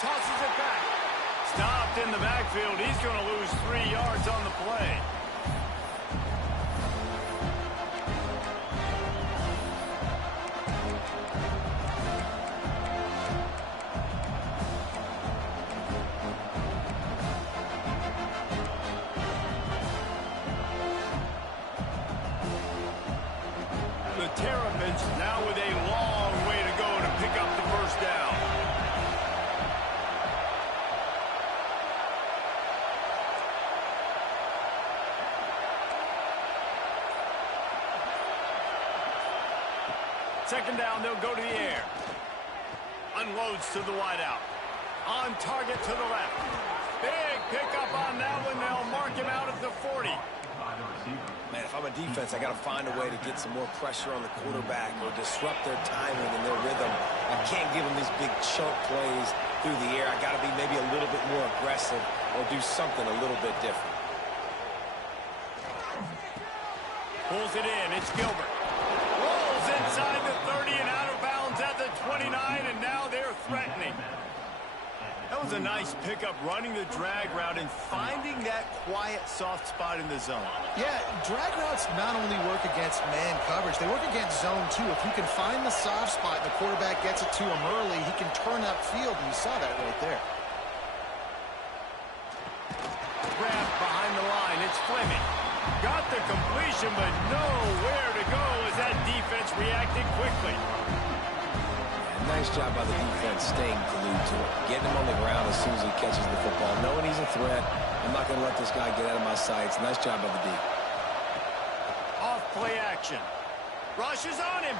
Tosses it back. Stopped in the backfield. He's going to lose 3 yards on the Terrapins now with a long way to go to pick up the first down. Second down, they'll go to the air. Unloads to the wideout. On target to the left. Big pickup on that one. They'll mark him out at the 40. Man, if I'm a defense, I got to find a way to get some more pressure on the quarterback or disrupt their timing and their rhythm. I can't give them these big chunk plays through the air. I got to be maybe a little bit more aggressive or do something a little bit different. Pulls it in. It's Gilbert. Rolls inside the 30 and out of bounds at the 29, and now they're threatening. That was a nice pickup, running the drag route and finding that quiet, soft spot in the zone. Yeah, drag routes not only work against man coverage, they work against zone too. If you can find the soft spot and the quarterback gets it to him early, he can turn upfield, and you saw that right there. Grab behind the line. It's Fleming. Got the completion, but nowhere to go as that defense reacted quickly. Nice job by the defense staying glued to it. Getting him on the ground as soon as he catches the football. Knowing he's a threat, I'm not going to let this guy get out of my sights. Nice job by the D. Off play action. Rushes on him.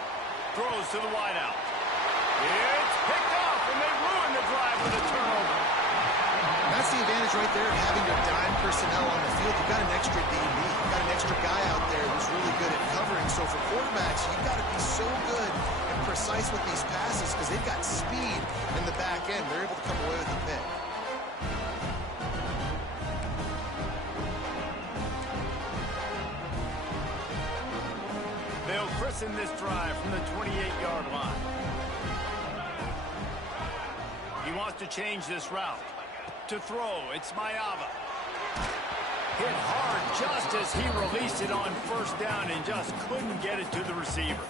Throws to the wideout. It's picked off, and they ruin the drive with a turnover. That's the advantage right there of having your dime personnel on the field. You've got an extra DB. You've got an extra guy out there who's really good at covering. So for quarterbacks, you've got to be so good and precise with these passes because they've got speed in the back end. They're able to come away with the pick. They'll christen this drive from the 28-yard line. He wants to change this route. To throw, it's Mayava. Hit hard just as he released it on first down and just couldn't get it to the receiver.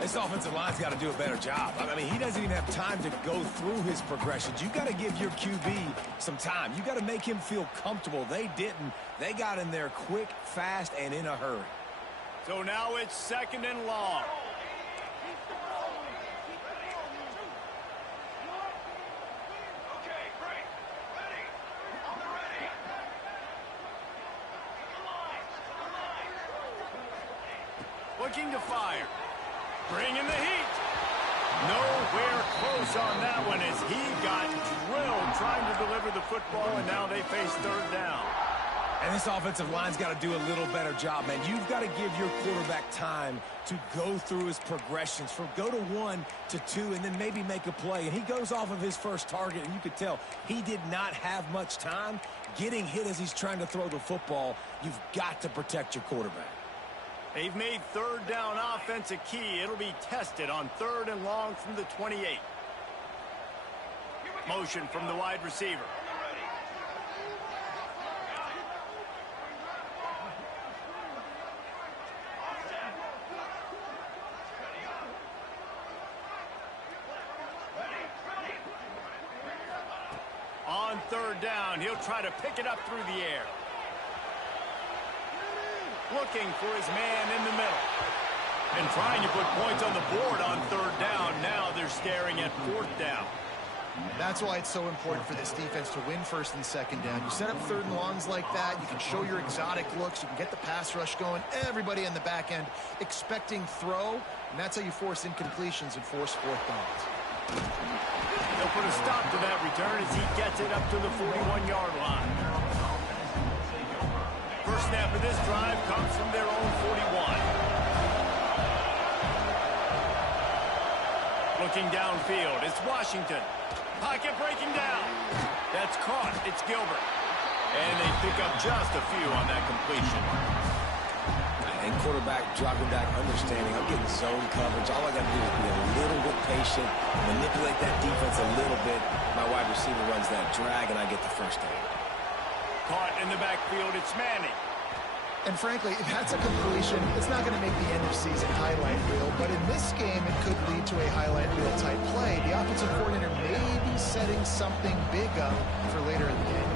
This offensive line's got to do a better job. I mean, he doesn't even have time to go through his progressions. You got to give your QB some time. You got to make him feel comfortable. They didn't. They got in there quick, fast, and in a hurry. So now it's second and long. Looking to fire. Bringing the heat. Nowhere close on that one as he got drilled trying to deliver the football, and now they face third down. And this offensive line's got to do a little better job, man. You've got to give your quarterback time to go through his progressions, from go to 1 to 2, and then maybe make a play. And he goes off of his first target, and you could tell he did not have much time getting hit as he's trying to throw the football. You've got to protect your quarterback. They've made third down offense a key. It'll be tested on third and long from the 28. Motion from the wide receiver. On third down, he'll try to pick it up through the air. Looking for his man in the middle. And trying to put points on the board on third down. Now they're staring at fourth down. That's why it's so important for this defense to win first and second down. You set up third and longs like that, you can show your exotic looks, you can get the pass rush going, everybody in the back end expecting throw, and that's how you force incompletions and force fourth downs. They'll put a stop to that return as he gets it up to the 41-yard line. First snap of this drive comes from their own 41. Looking downfield, it's Washington. Pocket breaking down. That's caught. It's Gilbert. And they pick up just a few on that completion. And quarterback dropping back, understanding I'm getting zone coverage. All I got to do is be a little bit patient, manipulate that defense a little bit. My wide receiver runs that drag, and I get the first down. Caught in the backfield, it's Manning. And frankly, that's a completion. It's not going to make the end of season highlight reel, but in this game, it could lead to a highlight reel type play. The offensive coordinator may be setting something big up for later in the game.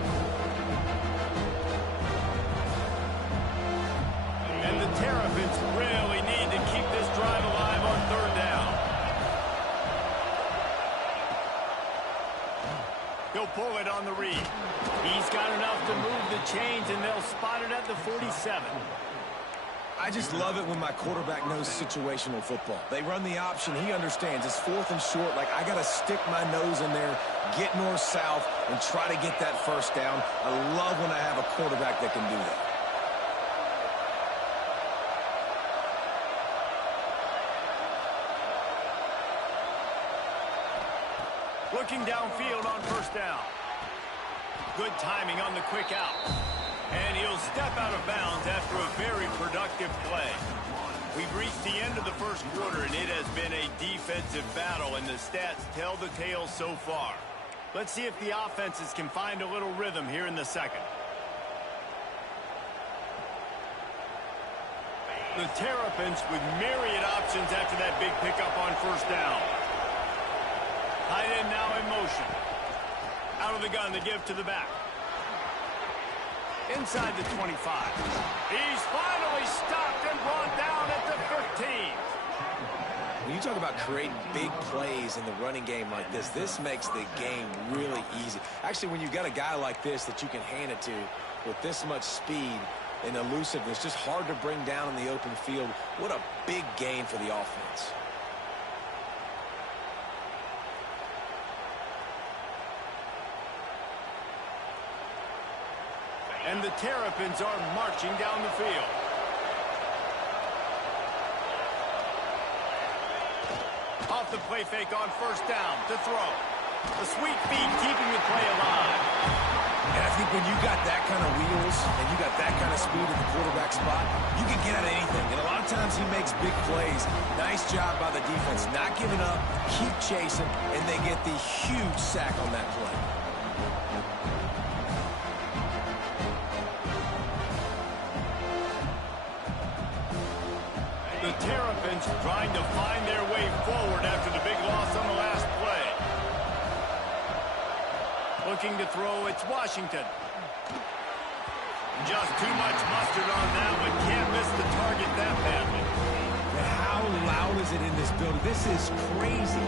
And the Terrapins really need to keep this drive alive. He'll pull it on the read. He's got enough to move the chains, and they'll spot it at the 47. I just love it when my quarterback knows situational football. They run the option. He understands. It's 4th and short. Like, I got to stick my nose in there, get north-south, and try to get that first down. I love when I have a quarterback that can do that. Looking downfield on first down. Good timing on the quick out. And he'll step out of bounds after a very productive play. We've reached the end of the first quarter, and it has been a defensive battle, and the stats tell the tale so far. Let's see if the offenses can find a little rhythm here in the second. The Terrapins with myriad options after that big pickup on first down. Tight end now in motion. Out of the gun to give to the back. Inside the 25. He's finally stopped and brought down at the 15. When you talk about creating big plays in the running game like this makes the game really easy. Actually, when you've got a guy like this that you can hand it to with this much speed and elusiveness, just hard to bring down in the open field, what a big gain for the offense. And the Terrapins are marching down the field. Off the play fake on first down to throw. The sweet feet keeping the play alive. And I think when you got that kind of wheels and you got that kind of speed at the quarterback spot, you can get at anything. And a lot of times he makes big plays. Nice job by the defense. Not giving up, keep chasing, and they get the huge sack on that play. The Terrapins trying to find their way forward after the big loss on the last play. Looking to throw, it's Washington. Just too much mustard on that one. Can't miss the target that badly. How loud is it in this building? This is crazy.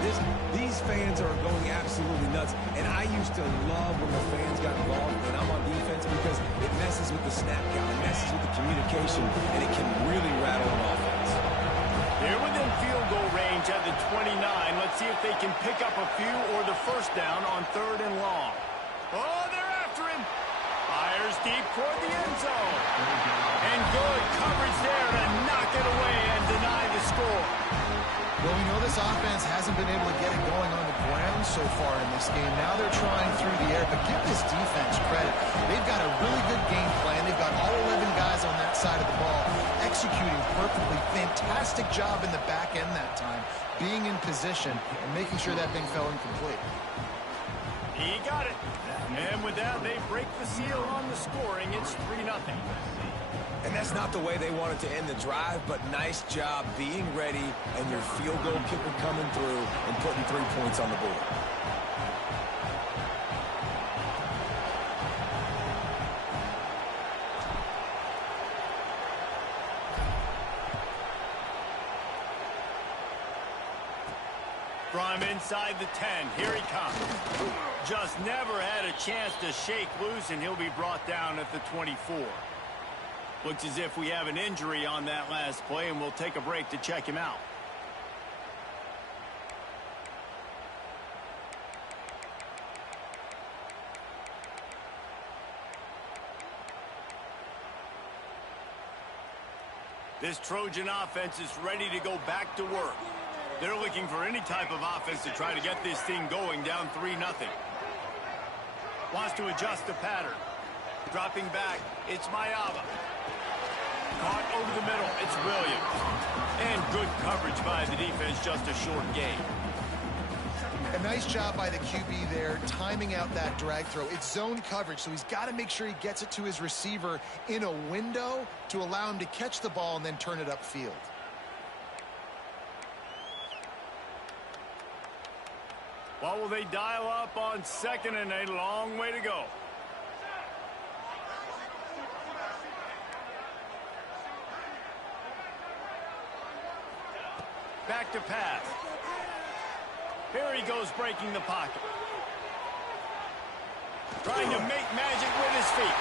These fans are going absolutely nuts. And I used to love when the fans got involved when I'm on defense because it messes with the snap count, it messes with the communication, and it can really rattle an offense. They're within field goal range at the 29. Let's see if they can pick up a few or the first down on 3rd and long. Oh, they're after him. Fires deep toward the end zone. And good coverage there to knock it away and deny the score. Well, we know this offense hasn't been able to get it going on the ground so far in this game. Now they're trying through the air, but give this defense credit. They've got a really good game plan. They've got all 11 guys on that side of the ball executing perfectly. Fantastic job in the back end that time, being in position and making sure that thing fell incomplete. He got it. And with that, they break the seal on the scoring. It's 3-0. And that's not the way they wanted to end the drive, but nice job being ready and your field goal kicker coming through and putting 3 points on the board. From inside the 10, here he comes. Just never had a chance to shake loose, and he'll be brought down at the 24. Looks as if we have an injury on that last play, and we'll take a break to check him out. This Trojan offense is ready to go back to work. They're looking for any type of offense to try to get this thing going, down 3-0. Wants to adjust the pattern. Dropping back, it's Mayava. Caught over the middle, it's Williams. And good coverage by the defense, just a short gain. A nice job by the QB there, timing out that drag throw. It's zone coverage, so he's got to make sure he gets it to his receiver in a window to allow him to catch the ball and then turn it upfield. What will they dial up on second, and a long way to go? Back to pass. Here he goes breaking the pocket. Trying to make magic with his feet.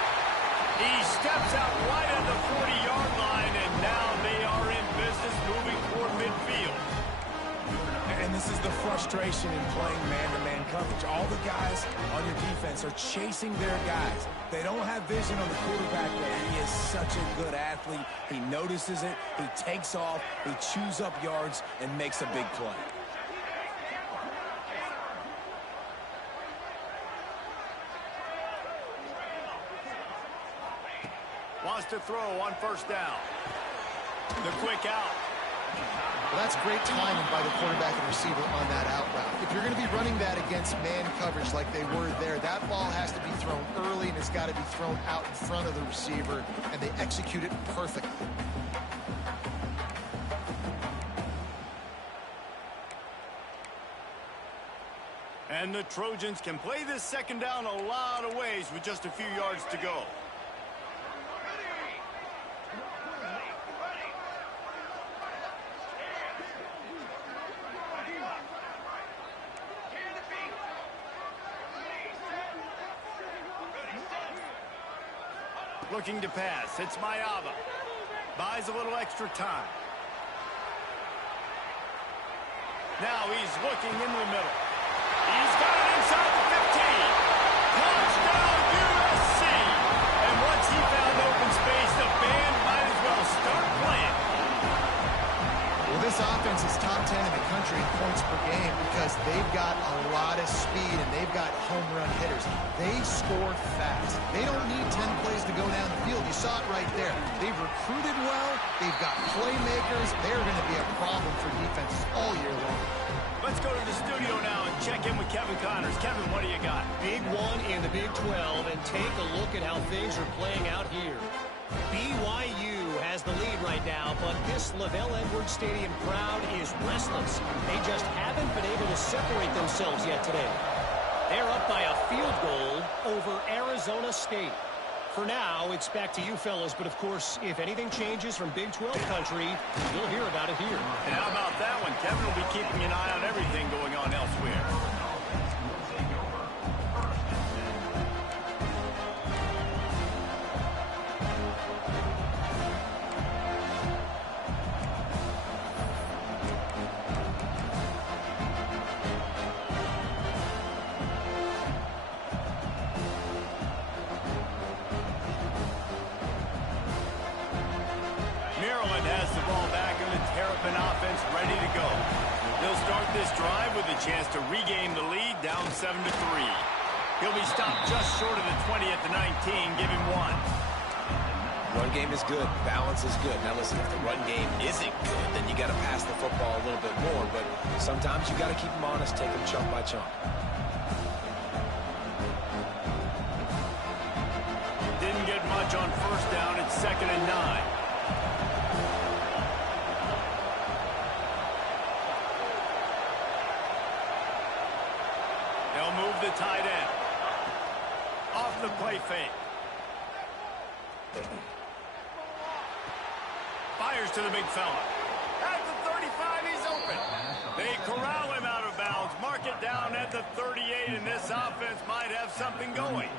He steps out right at the 40-yard line, and now they are in business moving toward midfield. And this is the frustration in playing man-to-man coverage. All the guys on your defense are chasing their guys. They don't have vision on the quarterback, but he is such a good athlete. He notices it, he takes off, he chews up yards, and makes a big play. Wants to throw on first down. The quick out. Well, that's great timing by the quarterback and receiver on that out route. If you're going to be running that against man coverage like they were there, that ball has to be thrown early and it's got to be thrown out in front of the receiver, and they execute it perfectly. And the Trojans can play this second down a lot of ways with just a few yards to go. Looking to pass. It's Mayava. Buys a little extra time. Now he's looking into the middle. He's got it inside the 15. Touchdown USC. And once he found open space, the band might as well start playing. Well, this offense is top 10 in the country in points per game because they've got a lot of speed and they've got home run hitters. They score fast. They don't need 10 plays to go down the field. You saw it right there. They've recruited well. They've got playmakers. They're going to be a problem for defenses all year long. Let's go to the studio now and check in with Kevin Connors. Kevin, what do you got? Big one in the Big 12, and take a look at how things are playing out here. BYU has the lead right now, but this LaVell Edwards Stadium crowd is restless. They just haven't been able to separate themselves yet today. They're up by a field goal over Arizona State. For now, it's back to you fellas, but of course, if anything changes from Big 12 country, you'll hear about it here. And how about that one? Kevin will be keeping an eye on everything going on elsewhere. Ready to go. They'll start this drive with a chance to regain the lead down 7-3. He'll be stopped just short of the 20 at the 19. Give him one. Run game is good. Balance is good. Now listen, if the run game isn't good, then you got to pass the football a little bit more. But sometimes you got to keep them honest, take them chunk by chunk. Didn't get much on first down. It's 2nd and 9. Move the tight end. Off the play fake. Fires to the big fella. At the 35, he's open. They corral him out of bounds. Mark it down at the 38, and this offense might have something going.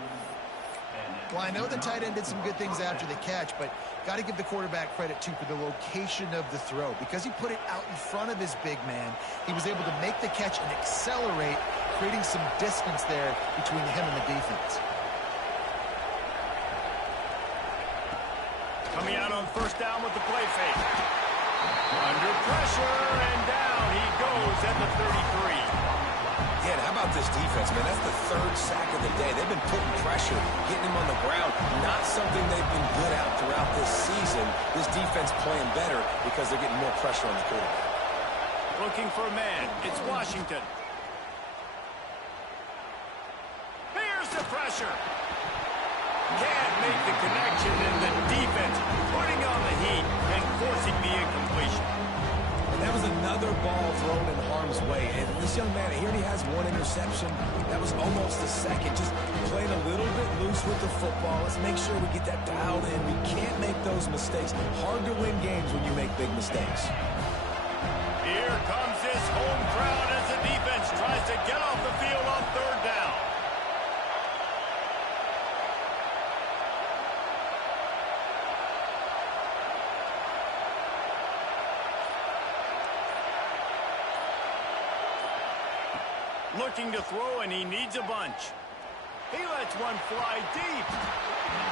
Well, I know the tight end did some good things after the catch, but got to give the quarterback credit, too, for the location of the throw. Because he put it out in front of his big man, he was able to make the catch and accelerate, creating some distance there between him and the defense. Coming out on first down with the play fake. Under pressure, and down he goes at the 33. Yeah, and how about this defense, man? That's the 3rd sack of the day. They've been putting pressure, getting him on the ground. Not something they've been good at throughout this season. This defense playing better because they're getting more pressure on the quarterback. Looking for a man. It's Washington. Here's the pressure. Can't make the connection, and the defense putting on the heat and forcing the incompletion. And that was another ball thrown in harm's way. And this young man, he already has 1 interception. That was almost the 2nd. Just playing a little bit loose with the football. Let's make sure we get that dialed in. We can't make those mistakes. Hard to win games when you make big mistakes. Here comes this home crowd as the defense tries to get off the field on 3rd down. Looking to throw, and he needs a bunch. He lets one fly deep.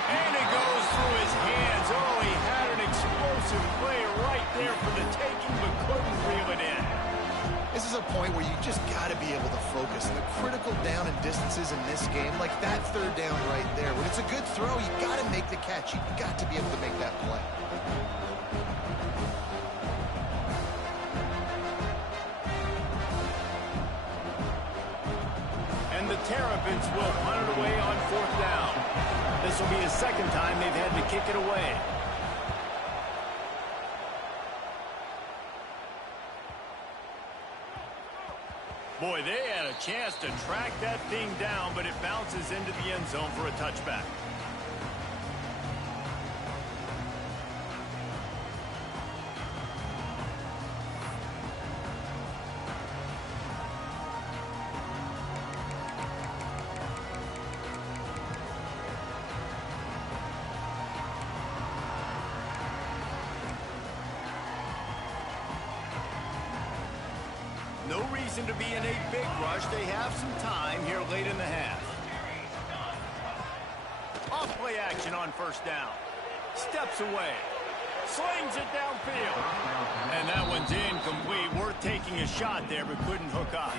And it goes through his hands. Oh, he had an explosive play right there for the taking, but couldn't reel it in. This is a point where you just got to be able to focus. The critical down and distances in this game, like that third down right there. When it's a good throw, you got to make the catch. You got to be able to make that play. And the Terrapins will punt it away on 4th down. This will be the second time they've had to kick it away. Boy, they had a chance to track that thing down, but it bounces into the end zone for a touchback. No reason to be in a big rush. They have some time here late in the half. Off play action on 1st down. Steps away. Slings it downfield. And that one's incomplete. Worth taking a shot there, but couldn't hook up.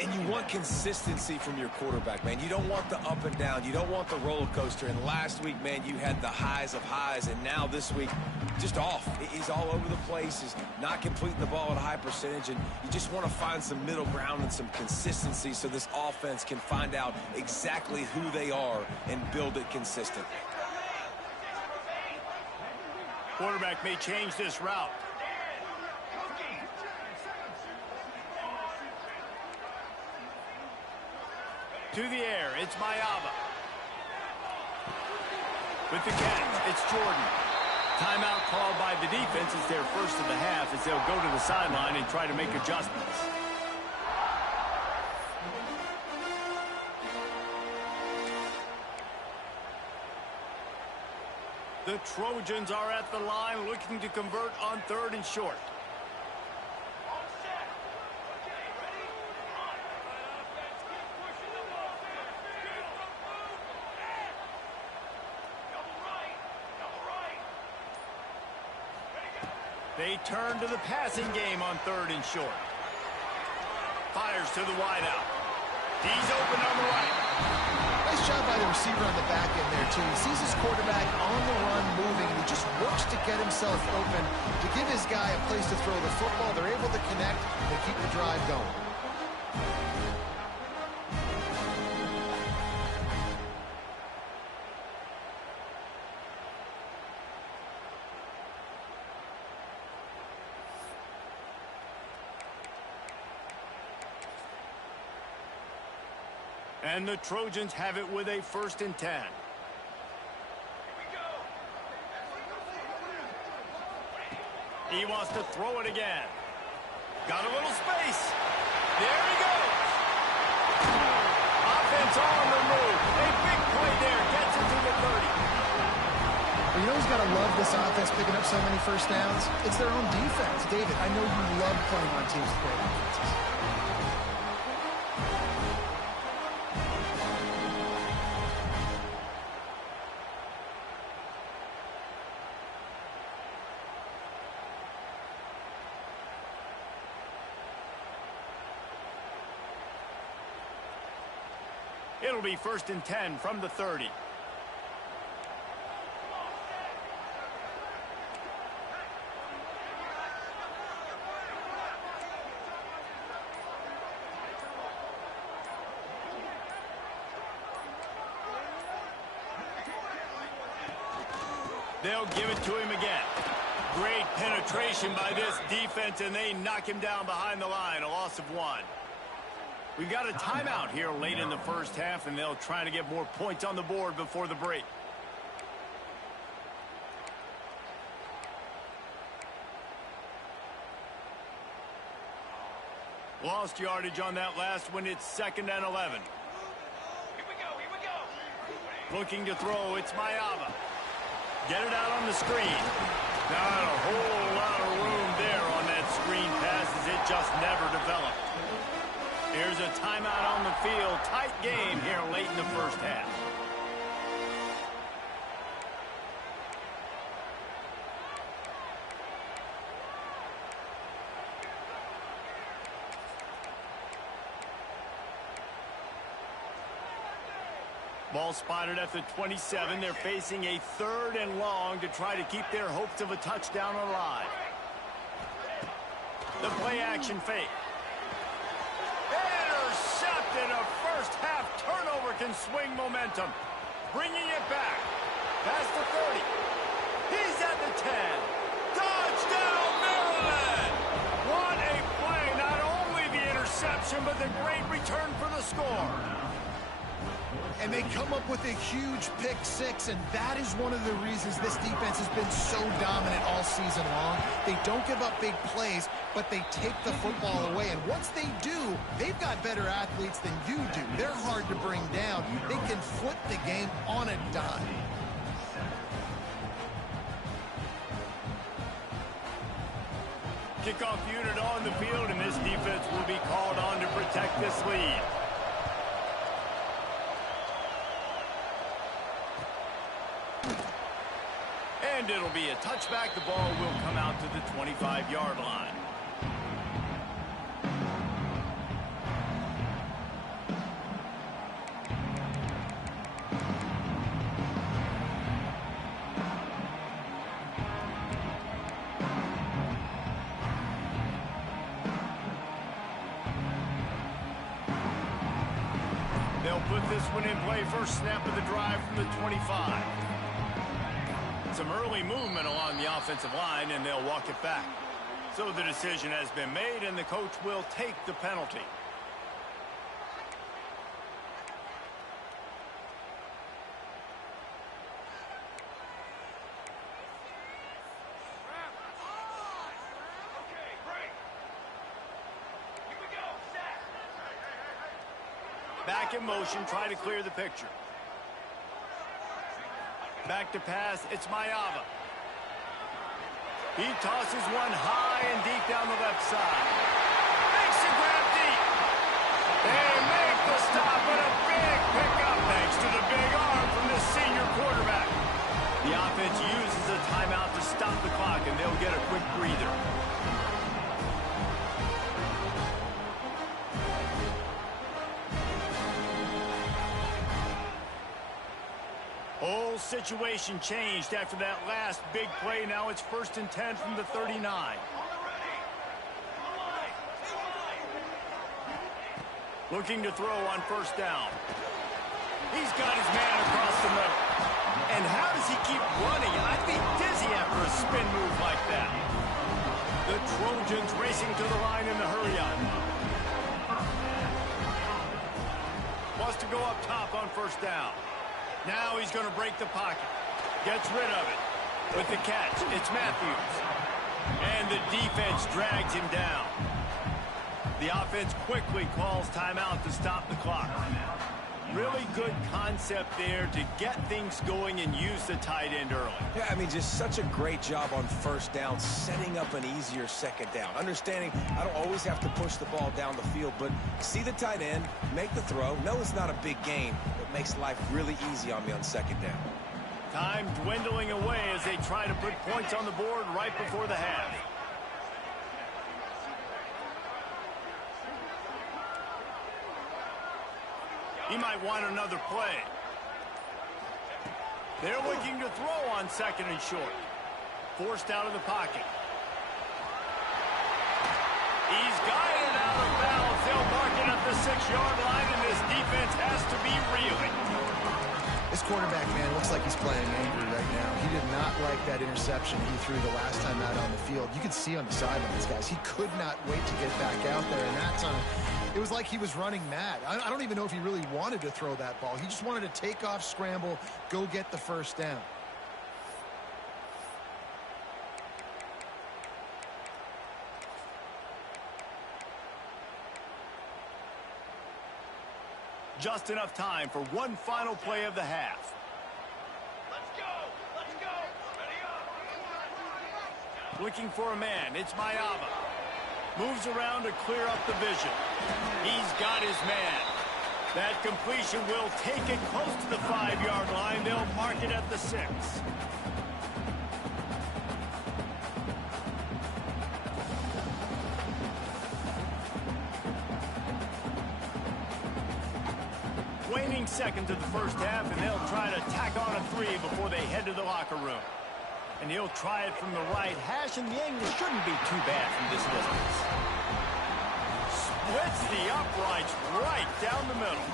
And you want consistency from your quarterback, man. You don't want the up and down. You don't want the roller coaster. And last week, man, you had the highs of highs. And now this week, just off. He's all over the place. He's not completing the ball at a high percentage. And you just want to find some middle ground and some consistency so this offense can find out exactly who they are and build it consistent. Quarterback may change this route. To the air, it's Mayava. With the catch, it's Jordan. Timeout called by the defense. It's their first of the half as they'll go to the sideline and try to make adjustments. The Trojans are at the line looking to convert on 3rd and short. They turn to the passing game on 3rd and short. Fires to the wideout. He's open on the right. Nice job by the receiver on the back end there, too. He sees his quarterback on the run moving, and he just works to get himself open to give his guy a place to throw the football. They're able to connect and keep the drive going. And the Trojans have it with a 1st and 10. He wants to throw it again. Got a little space. There he goes. Offense on the move. A big play there. Gets it to the 30. Well, you know who's got to love this offense picking up so many 1st downs? It's their own defense. David, I know you love playing on teams with great offenses. It'll be 1st and 10 from the 30. They'll give it to him again. Great penetration by this defense, and they knock him down behind the line. A loss of 1. We've got a timeout here late in the first half, and they'll try to get more points on the board before the break. Lost yardage on that last one. It's 2nd and 11. Here we go. Looking to throw. It's Mayava. Get it out on the screen. Not a whole lot of room there on that screen pass as it just never developed. Here's a timeout on the field. Tight game here late in the first half. Ball spotted at the 27. They're facing a 3rd and long to try to keep their hopes of a touchdown alive. The play action fake. Intercepted. A first half turnover can swing momentum. Bringing it back. Past the 30. He's at the 10. Touchdown, Maryland! What a play. Not only the interception, but the great return for the score. And they come up with a huge pick six, and that is one of the reasons this defense has been so dominant all season long. They don't give up big plays, but they take the football away. And once they do, they've got better athletes than you do. They're hard to bring down. They can flip the game on a dime. Kickoff unit on the field, and this defense will be called on to protect this lead. And it'll be a touchback. The ball will come out to the 25-yard line. They'll put this one in play. First snap of the drive from the 25. Some early movement along the offensive line, and they'll walk it back. So the decision has been made, and the coach will take the penalty. Okay, break. Here we go. Set. Back in motion, try to clear the picture. Back to pass, it's Mayava. He tosses one high and deep down the left side. Makes the grab deep. They make the stop, and a big pickup thanks to the big arm from the senior quarterback. The offense uses a timeout to stop the clock, and they'll get a quick breather. Whole situation changed after that last big play. Now it's 1st and 10 from the 39. Looking to throw on first down. He's got his man across the middle. And how does he keep running? I'd be dizzy after a spin move like that. The Trojans racing to the line in the hurry-up. Wants to go up top on first down. Now he's going to break the pocket. Gets rid of it. With the catch, it's Matthews. And the defense drags him down. The offense quickly calls timeout to stop the clock. Really good concept there to get things going and use the tight end early. Yeah, I mean, just such a great job on first down, setting up an easier second down. Understanding I don't always have to push the ball down the field, but see the tight end, make the throw. No, it's not a big gain, but makes life really easy on me on second down. Time dwindling away as they try to put points on the board right before the half. He might want another play. They're looking to throw on 2nd and short. Forced out of the pocket. He's got it out of bounds. They'll mark it at the 6-yard line, and this defense has to be reeling. This quarterback, man, looks like he's playing angry right now. He did not like that interception he threw the last time out on the field. You could see on the sidelines, guys, he could not wait to get back out there, and that time it was like he was running mad. I don't even know if he really wanted to throw that ball. He just wanted to take off, scramble, go get the first down. Just enough time for one final play of the half. Let's go. Let's go. Ready up. Looking for a man. It's Mayava. Moves around to clear up the vision. He's got his man. That completion will take it close to the 5-yard line. They'll mark it at the 6. Waning seconds of the first half, and they'll try to tack on a 3 before they head to the locker room. And he'll try it from the right hash, and the angle shouldn't be too bad from this distance. Splits the uprights right down the middle.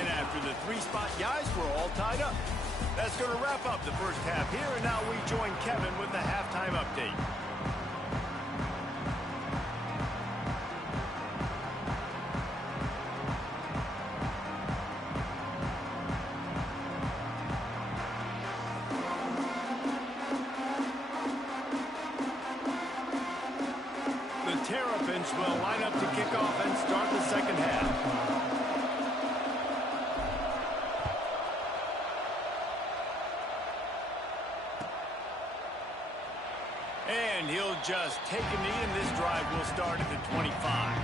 And after the 3-spot guys, we're all tied up. That's going to wrap up the first half here, and now we join Kevin with the halftime update. Terrapins will line up to kick off and start the second half. And he'll just take a knee, and this drive will start at the 25.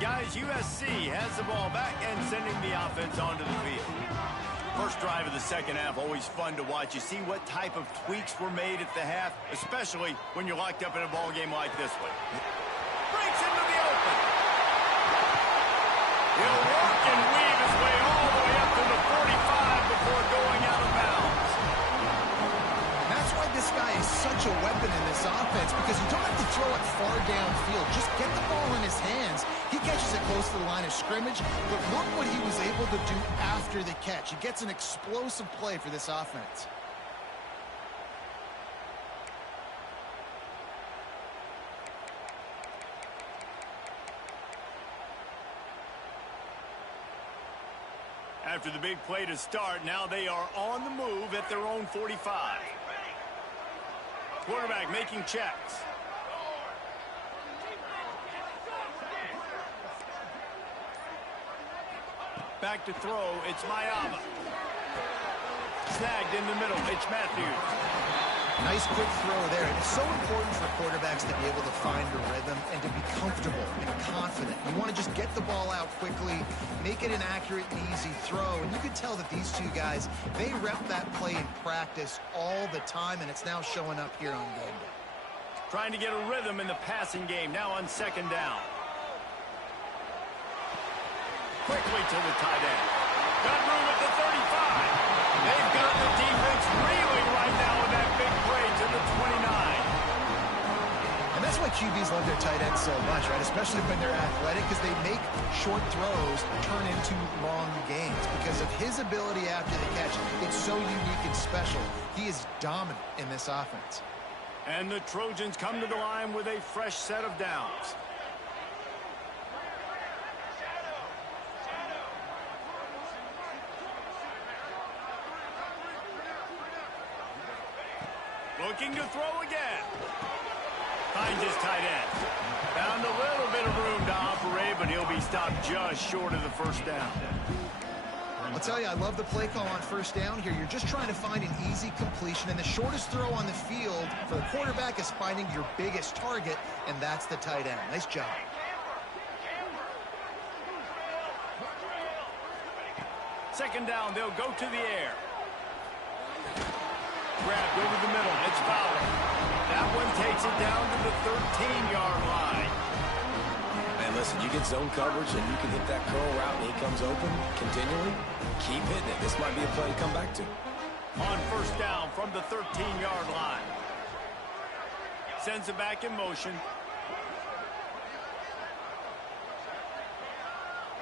Guys, USC has the ball back and sending the offense onto the field. First drive of the second half, always fun to watch. You see what type of tweaks were made at the half, especially when you're locked up in a ball game like this one. Breaks into the open. He'll work and weave his way all the way up to the 45 before going out of bounds. That's why this guy is such a weapon in this offense, because you don't have to throw it far downfield. Just get the ball in his hands. He catches it close to the line of scrimmage, but look what he was able to do after the catch. He gets an explosive play for this offense. After the big play to start, now they are on the move at their own 45. Quarterback making checks. Back to throw, it's Mayama. Snagged in the middle, it's Matthews. Nice quick throw there. And it's so important for quarterbacks to be able to find a rhythm and to be comfortable and confident. You want to just get the ball out quickly, make it an accurate and easy throw. And you can tell that these two guys, they rep that play in practice all the time, and it's now showing up here on game day. Trying to get a rhythm in the passing game, now on second down. Quickly to the tight end. Got room at the 35. They've got the defense reeling right now with that big play to the 29. And that's why QBs love their tight ends so much, right? Especially when they're athletic, because they make short throws turn into long gains. Because of his ability after the catch, it's so unique and special. He is dominant in this offense. And the Trojans come to the line with a fresh set of downs. Looking to throw again. Finds his tight end. Found a little bit of room to operate, but he'll be stopped just short of the first down. I'll tell you, I love the play call on first down here. You're just trying to find an easy completion, and the shortest throw on the field for the quarterback is finding your biggest target, and that's the tight end. Nice job. Second down, they'll go to the air. Grabbed over the middle. It's Fowler. That one takes it down to the 13-yard line. listen, you get zone coverage and you can hit that curl route and he comes open continually, keep hitting it. This might be a play to come back to. On first down from the 13-yard line. Sends it back in motion.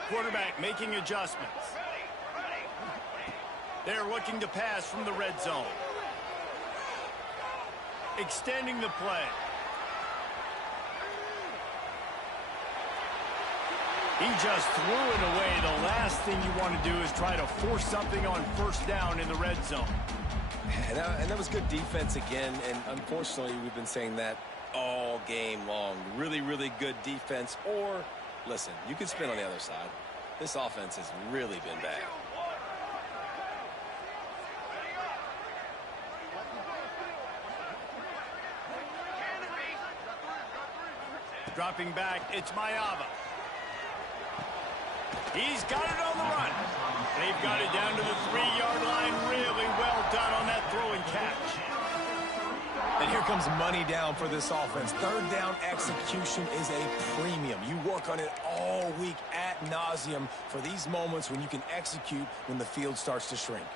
Quarterback making adjustments. They're looking to pass from the red zone. Extending the play. He just threw it away. The last thing you want to do is try to force something on first down in the red zone. And that was good defense again, and unfortunately we've been saying that all game long. Really, really good defense. Or, listen, you can spin on the other side. This offense has really been bad. Dropping back, it's Mayava. He's got it on the run. They've got it down to the 3-yard line. Really well done on that throw and catch. And here comes money down for this offense. Third down execution is a premium. You work on it all week ad nauseum for these moments when you can execute when the field starts to shrink.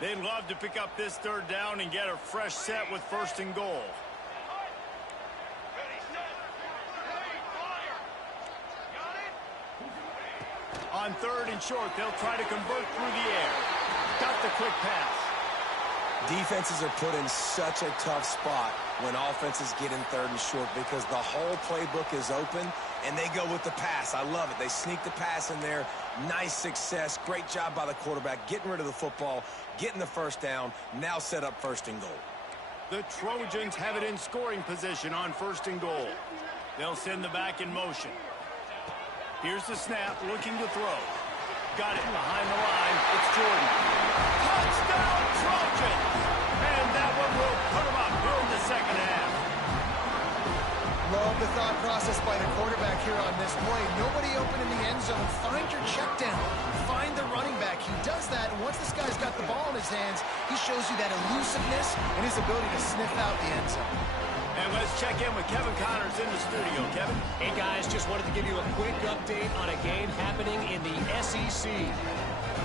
They'd love to pick up this third down and get a fresh set with first and goal. On third and short, they'll try to convert through the air. Got the quick pass. Defenses are put in such a tough spot when offenses get in third and short because the whole playbook is open and they go with the pass. I love it. They sneak the pass in there. Nice success. Great job by the quarterback getting rid of the football, getting the first down, now set up first and goal. The Trojans have it in scoring position on first and goal. They'll send the back in motion. Here's the snap, looking to throw. Got it behind the line. It's Jordan. Touchdown, Trojans! And that one will put them up here in the second half. Love the thought process by the quarterback here on this play. Nobody open in the end zone. Find your check down. Find the running back. He does that, and once this guy's got the ball in his hands, he shows you that elusiveness and his ability to sniff out the end zone. And let's check in with Kevin Connors in the studio. Kevin? Hey, guys, just wanted to give you a quick update on a game happening in the SEC.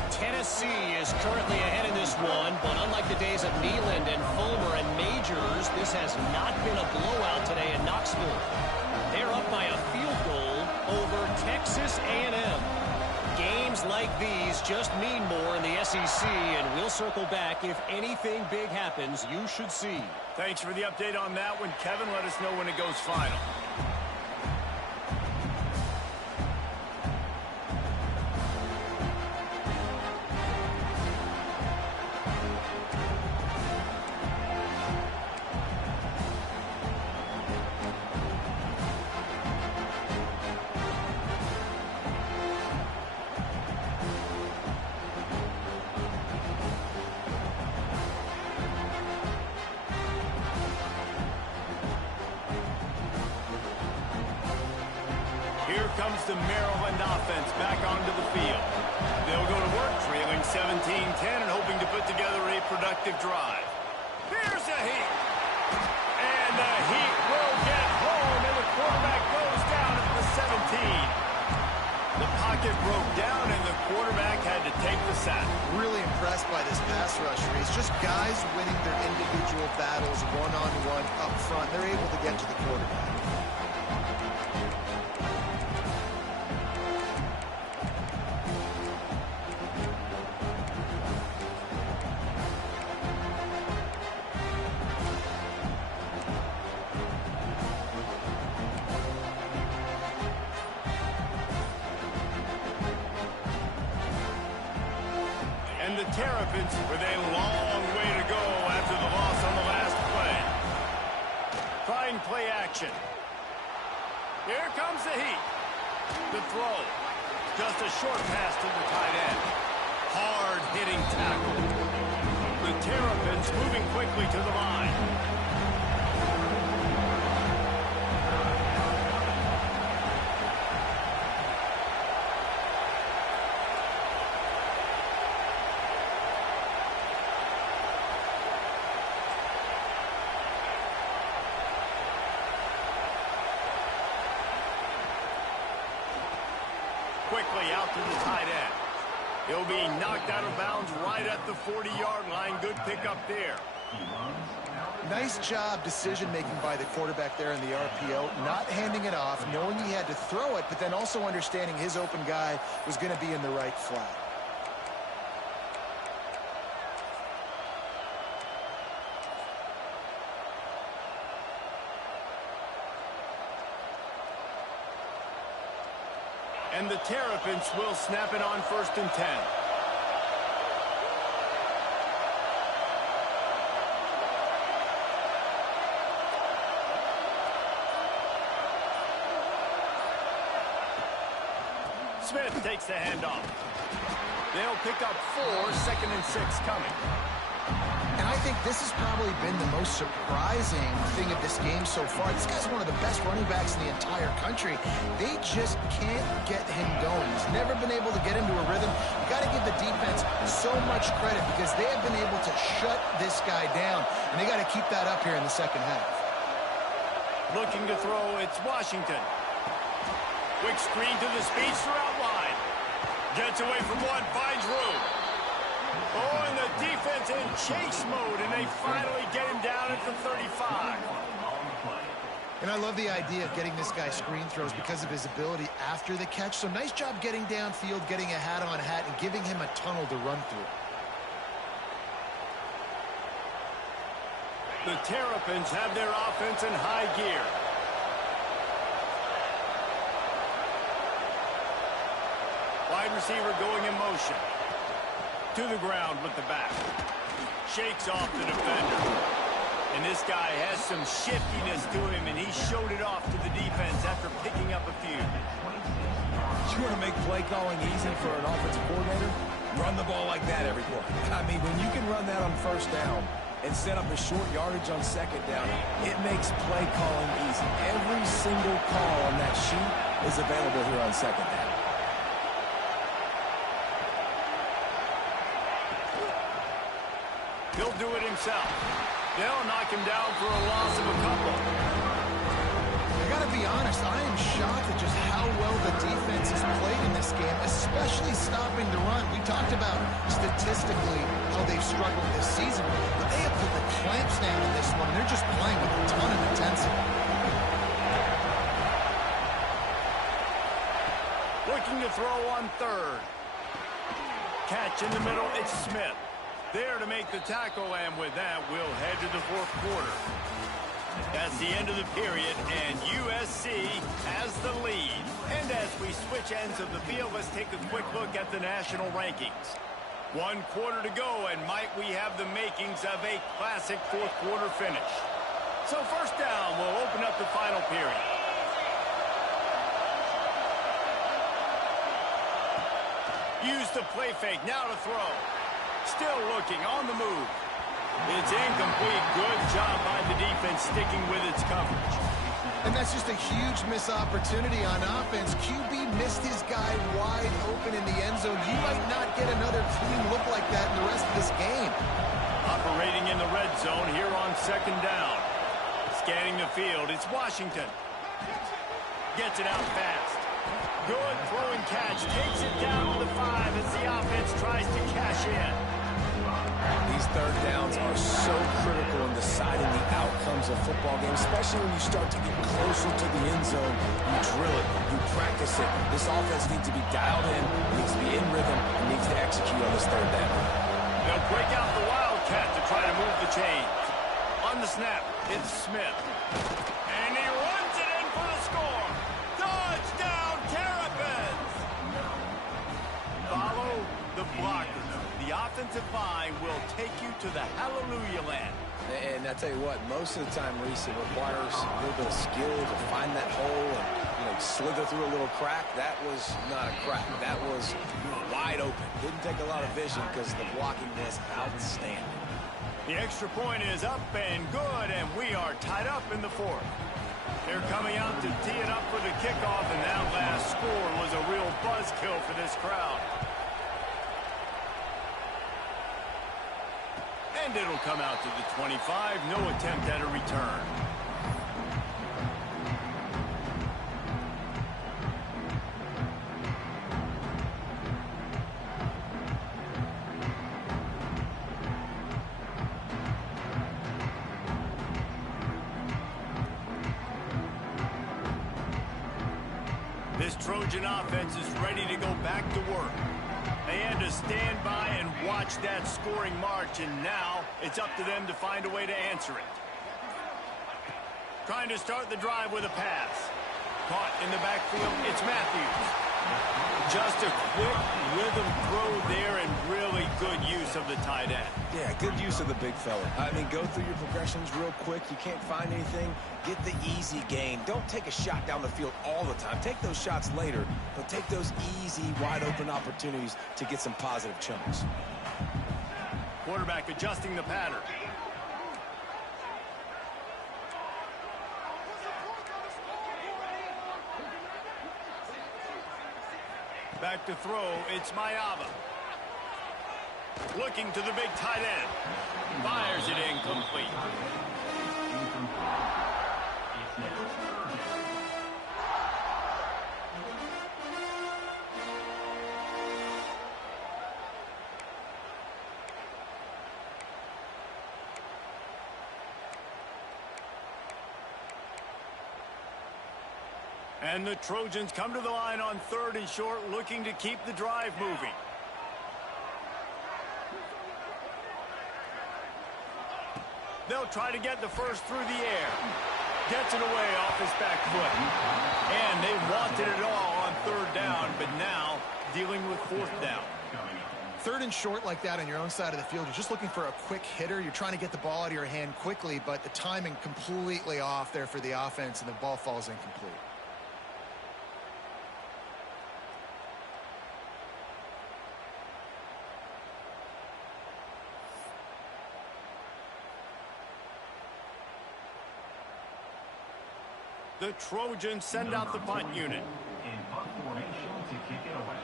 Tennessee is currently ahead in this one, but unlike the days of Neyland and Fulmer and Majors, this has not been a blowout today in Knoxville. They're up by a field goal over Texas A&M. Games like these just mean more in the SEC, and we'll circle back. If anything big happens, you should see. Thanks for the update on that one, Kevin. Let us know when it goes final. Here comes the Maryland offense back onto the field. They'll go to work trailing 17-10 and hoping to put together a productive drive. Here's a Heat. And the Heat will get home, and the quarterback goes down at the 17. The pocket broke down, and the quarterback had to take the sack. Really impressed by this pass rush, Reese. Just guys winning their individual battles one-on-one up front. They're able to get to the quarterback. And the Terrapins with a long way to go after the loss on the last play. Trying play action. Here comes the Heat. The throw. Just a short pass to the tight end. Hard-hitting tackle. The Terrapins moving quickly to the line. quickly out to the tight end. He'll be knocked out of bounds right at the 40-yard line. Good pickup there. Nice job decision-making by the quarterback there in the RPO, not handing it off, knowing he had to throw it, but then also understanding his open guy was going to be in the right flat. And the Terrapins will snap it on 1st and 10. Smith takes the handoff. They'll pick up 4, 2nd and 6 coming. And I think this has probably been the most surprising thing of this game so far. This guy's one of the best running backs in the entire country. They just can't get him going. He's never been able to get into a rhythm. You got to give the defense so much credit because they have been able to shut this guy down, and they got to keep that up here in the second half. Looking to throw, it's Washington. Quick screen to the speedster out wide. Gets away from one, finds room. Oh, and the defense in chase mode, and they finally get him down at the 35. And I love the idea of getting this guy screen throws because of his ability after the catch. So nice job getting downfield, getting a hat-on-hat, and giving him a tunnel to run through. The Terrapins have their offense in high gear. Wide receiver going in motion. To the ground with the back. Shakes off the defender. And this guy has some shiftiness to him, and he showed it off to the defense after picking up a few. You want to make play calling easy for an offensive coordinator? Run the ball like that every play. I mean, when you can run that on 1st down and set up a short yardage on 2nd down, it makes play calling easy. Every single call on that sheet is available here on 2nd down. He'll do it himself. They'll knock him down for a loss of a couple. I got to be honest, I am shocked at just how well the defense has played in this game, especially stopping the run. We talked about statistically how they've struggled this season, but they have put the clamps down in this one, and they're just playing with a ton of intensity. Looking to throw on 3rd. Catch in the middle, it's Smith. There to make the tackle, and with that, we'll head to the 4th quarter. That's the end of the period, and USC has the lead. And as we switch ends of the field, let's take a quick look at the national rankings. 1 quarter to go, and might we have the makings of a classic 4th quarter finish. So 1st down, we'll open up the final period. Use the play fake, now to throw. Still looking, on the move. It's incomplete. Good job by the defense sticking with its coverage. And that's just a huge missed opportunity on offense. QB missed his guy wide open in the end zone. You might not get another clean look like that in the rest of this game. Operating in the red zone here on 2nd down. Scanning the field, it's Washington. Gets it out fast. Good throwing catch. Takes it down to the 5 as the offense tries to cash in. These 3rd downs are so critical in deciding the outcomes of football games, especially when you start to get closer to the end zone. You drill it, you practice it. This offense needs to be dialed in, needs to be in rhythm, and needs to execute on this 3rd down. They'll break out the Wildcat to try to move the chains. On the snap, it's Smith. And he runs it in for the score. Touchdown, Terrapins! Follow the blockers. The offensive line will take you to the hallelujah land. And I tell you what, most of the time, Reese, it requires a little bit of skill to find that hole and slither through a little crack. That was not a crack. That was wide open. Didn't take a lot of vision because the blocking was outstanding. The extra point is up and good, and we are tied up in the 4th. They're coming out to tee it up for the kickoff, and that last score was a real buzzkill for this crowd. And it'll come out to the 25. No attempt at a return. This Trojan offense is ready to go back to work. They had to stand by and watch that scoring march, and now it's up to them to find a way to answer it. Trying to start the drive with a pass. Caught in the backfield, it's Matthews. Just a quick rhythm throw there and really good use of the tight end. Yeah, good use of the big fella. I mean, go through your progressions real quick. You can't find anything. Get the easy gain. Don't take a shot down the field all the time. Take those shots later, but take those easy, wide-open opportunities to get some positive chunks. Quarterback adjusting the pattern. Back to throw, it's Mayava. Looking to the big tight end. Fires it incomplete. And the Trojans come to the line on 3rd and short, looking to keep the drive moving. They'll try to get the first through the air. Gets it away off his back foot. And they wanted it all on 3rd down, but now dealing with 4th down. 3rd and short like that on your own side of the field, you're just looking for a quick hitter. You're trying to get the ball out of your hand quickly, but the timing completely off there for the offense, and the ball falls incomplete. The Trojans send out the punt unit. In punt formation to kick it away.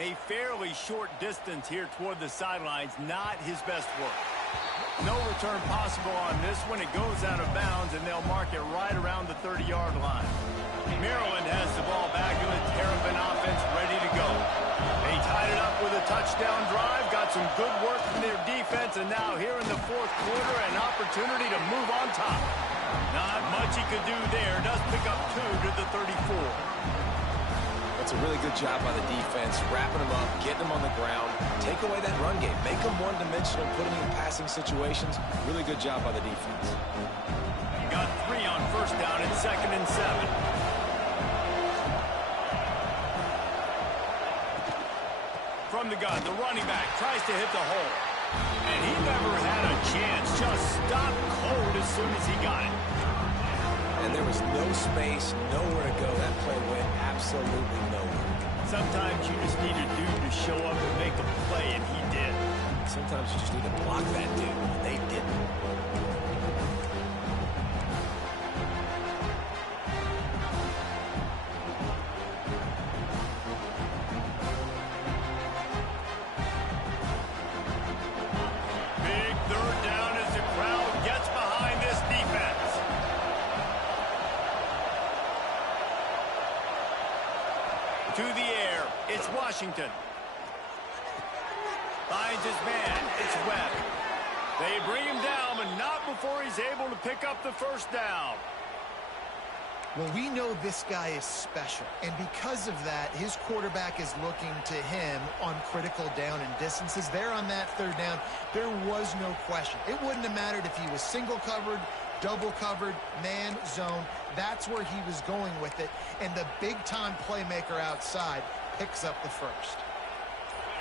A fairly short distance here toward the sidelines, not his best work. No return possible on this one. It goes out of bounds, and they'll mark it right around the 30-yard line. Maryland has the ball back, and the Terrapin offense ready to go. They tied it up with a touchdown drive, got some good work from their defense, and now here in the 4th quarter, an opportunity to move on top. Not much he could do there. Does pick up 2 to the 34. That's a really good job by the defense, wrapping them up, getting them on the ground, take away that run game, make them one-dimensional, put them in passing situations. Really good job by the defense. Got 3 on 1st down and 2nd and 7. From the gun, the running back tries to hit the hole. And he never had a chance. Just stopped cold as soon as he got it. And there was no space, nowhere to go. That play went absolutely nowhere. Sometimes you just need a dude to show up and make a play, and he did. Sometimes you just need to block that dude, and they didn't. To the air, it's Washington. Finds his man, it's Webb. They bring him down, but not before he's able to pick up the 1st down. Well, we know this guy is special, and because of that, his quarterback is looking to him on critical down and distances. There on that 3rd down, there was no question. It wouldn't have mattered if he was single covered, double covered, man, zone. That's where he was going with it, and the big-time playmaker outside picks up the 1st.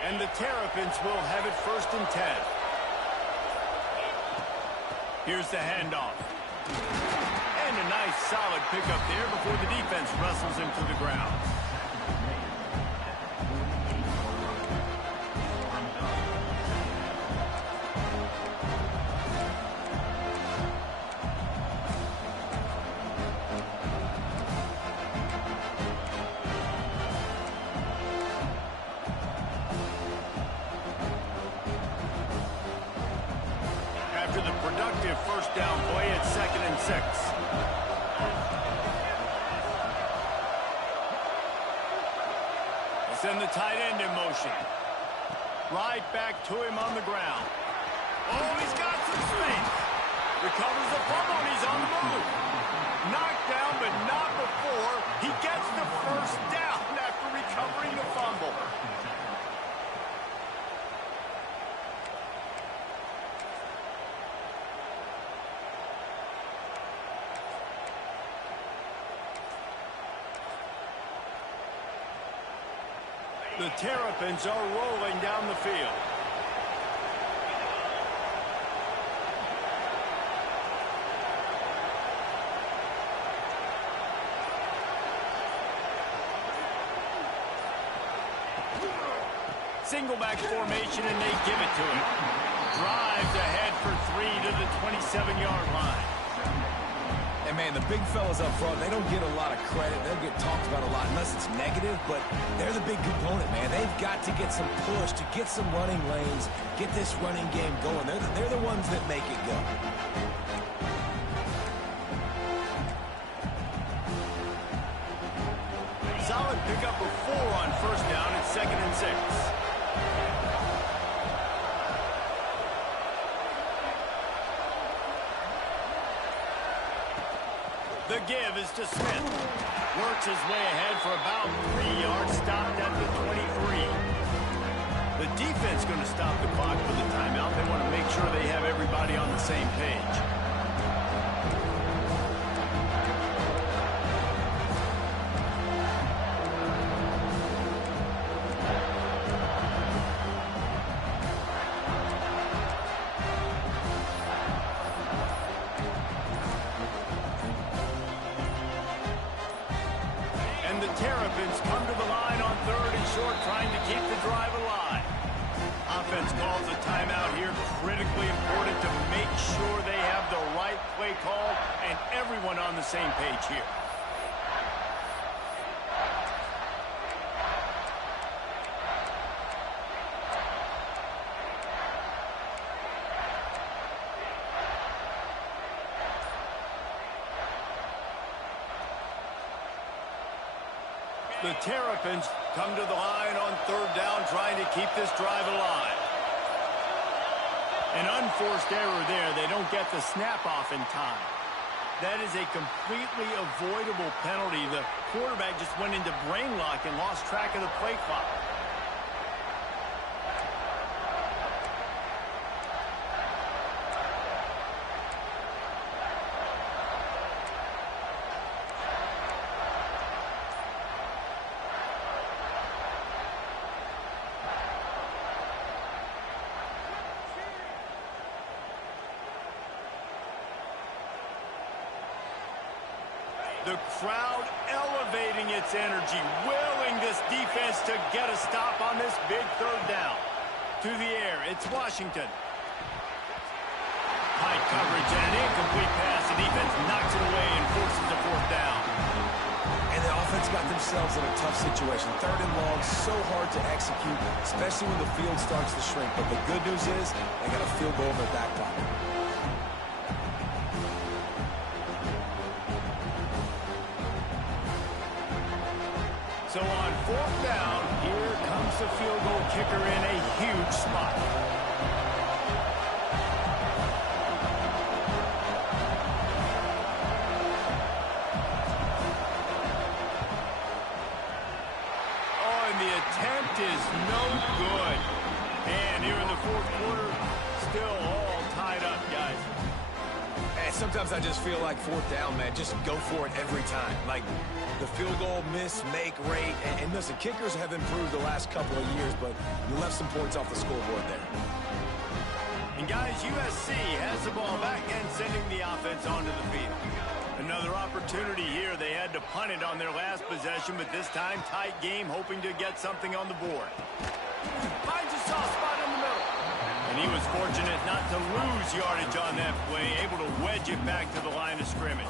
And the Terrapins will have it 1st and 10. Here's the handoff. And a nice solid pickup there before the defense wrestles him to the ground. After the productive 1st down play, it's 2nd and 6. Send the tight end in motion. Right back to him on the ground. Oh, he's got some space. Recovers the fumble, and he's on the move. Knocked down, but not before he gets the first down after recovering the fumble. The Terrapins are rolling down the field. Single back formation, and they give it to him. Drives ahead for 3 to the 27-yard line. And, man, the big fellas up front, they don't get a lot of credit. They'll get talked about a lot unless it's negative, but they're the big component, man. They've got to get some push, to get some running lanes, get this running game going. They're the ones that make it go. Solid pickup of 4 on first down at 2nd and 6. The give is to Smith. Works his way ahead for about 3 yards, stopped at the 23. The defense going to stop the clock for the timeout. They want to make sure they have everybody on the same page. Terrapins come to the line on 3rd and short, trying to keep the drive alive. Offense calls a timeout here. Critically important to make sure they have the right play call and everyone on the same page here. The Terrapins come to the line on 3rd down, trying to keep this drive alive. An unforced error there. They don't get the snap off in time. That is a completely avoidable penalty. The quarterback just went into brain lock and lost track of the play clock. The crowd elevating its energy, willing this defense to get a stop on this big 3rd down. To the air, it's Washington. High coverage and an incomplete pass. The defense knocks it away and forces the 4th down. And the offense got themselves in a tough situation. 3rd and long, so hard to execute, especially when the field starts to shrink. But the good news is they got a field goal in their back pocket. So on 4th down, here comes the field goal kicker in a huge spot. Oh, and the attempt is no good. And here in the 4th quarter, still all tied up, guys. And sometimes I just feel like 4th down, man, just go for it every time. Like the field goal miss, make rate. And listen, kickers have improved the last couple of years, but you left some points off the scoreboard there. And guys, USC has the ball back and sending the offense onto the field. Another opportunity here. They had to punt it on their last possession, but this time tight game, hoping to get something on the board. Finds a soft spot in the middle. And he was fortunate not to lose yardage on that play, able to wedge it back to the line of scrimmage.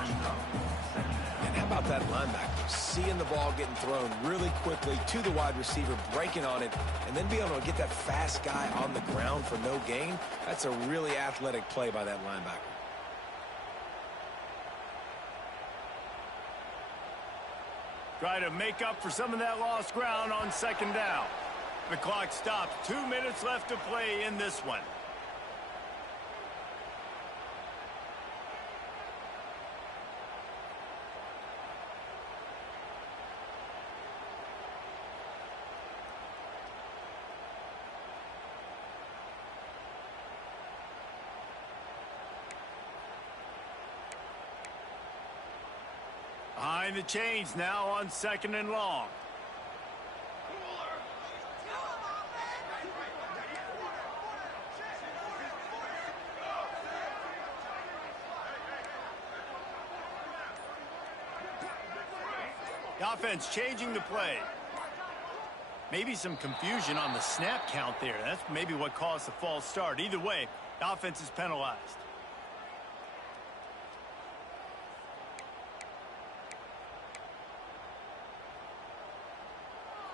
And how about that linebacker? Seeing the ball getting thrown really quickly to the wide receiver, breaking on it, and then be able to get that fast guy on the ground for no gain. That's a really athletic play by that linebacker. Try to make up for some of that lost ground on 2nd down. The clock stops. 2 minutes left to play in this one. Trying the change now on 2nd and long. The offense changing the play. Maybe some confusion on the snap count there. That's maybe what caused the false start. Either way, the offense is penalized.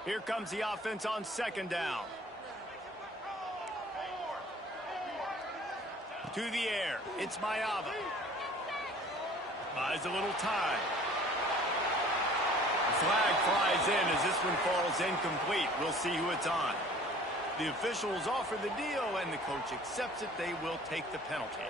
Here comes the offense on 2nd down. To the air. It's Mayava. Buys a little time. Flag flies in as this one falls incomplete. We'll see who it's on. The officials offer the deal, and the coach accepts it. They will take the penalty.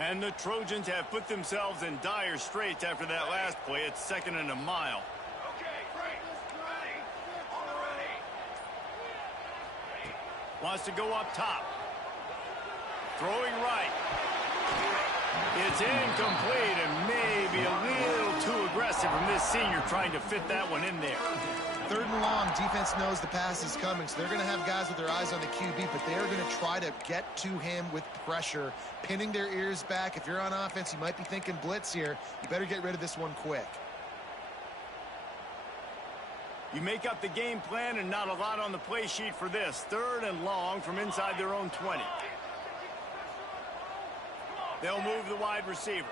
And the Trojans have put themselves in dire straits after that last play. It's 2nd and a mile. Okay, great. Ready. On the ready. Wants to go up top. Throwing right. It's incomplete and maybe a little too aggressive from this senior trying to fit that one in there. 3rd and long, defense knows the pass is coming, so they're going to have guys with their eyes on the QB, but they're going to try to get to him with pressure, pinning their ears back. If you're on offense, you might be thinking blitz here. You better get rid of this one quick. You make up the game plan and not a lot on the play sheet for this. 3rd and long from inside their own 20. They'll move the wide receiver.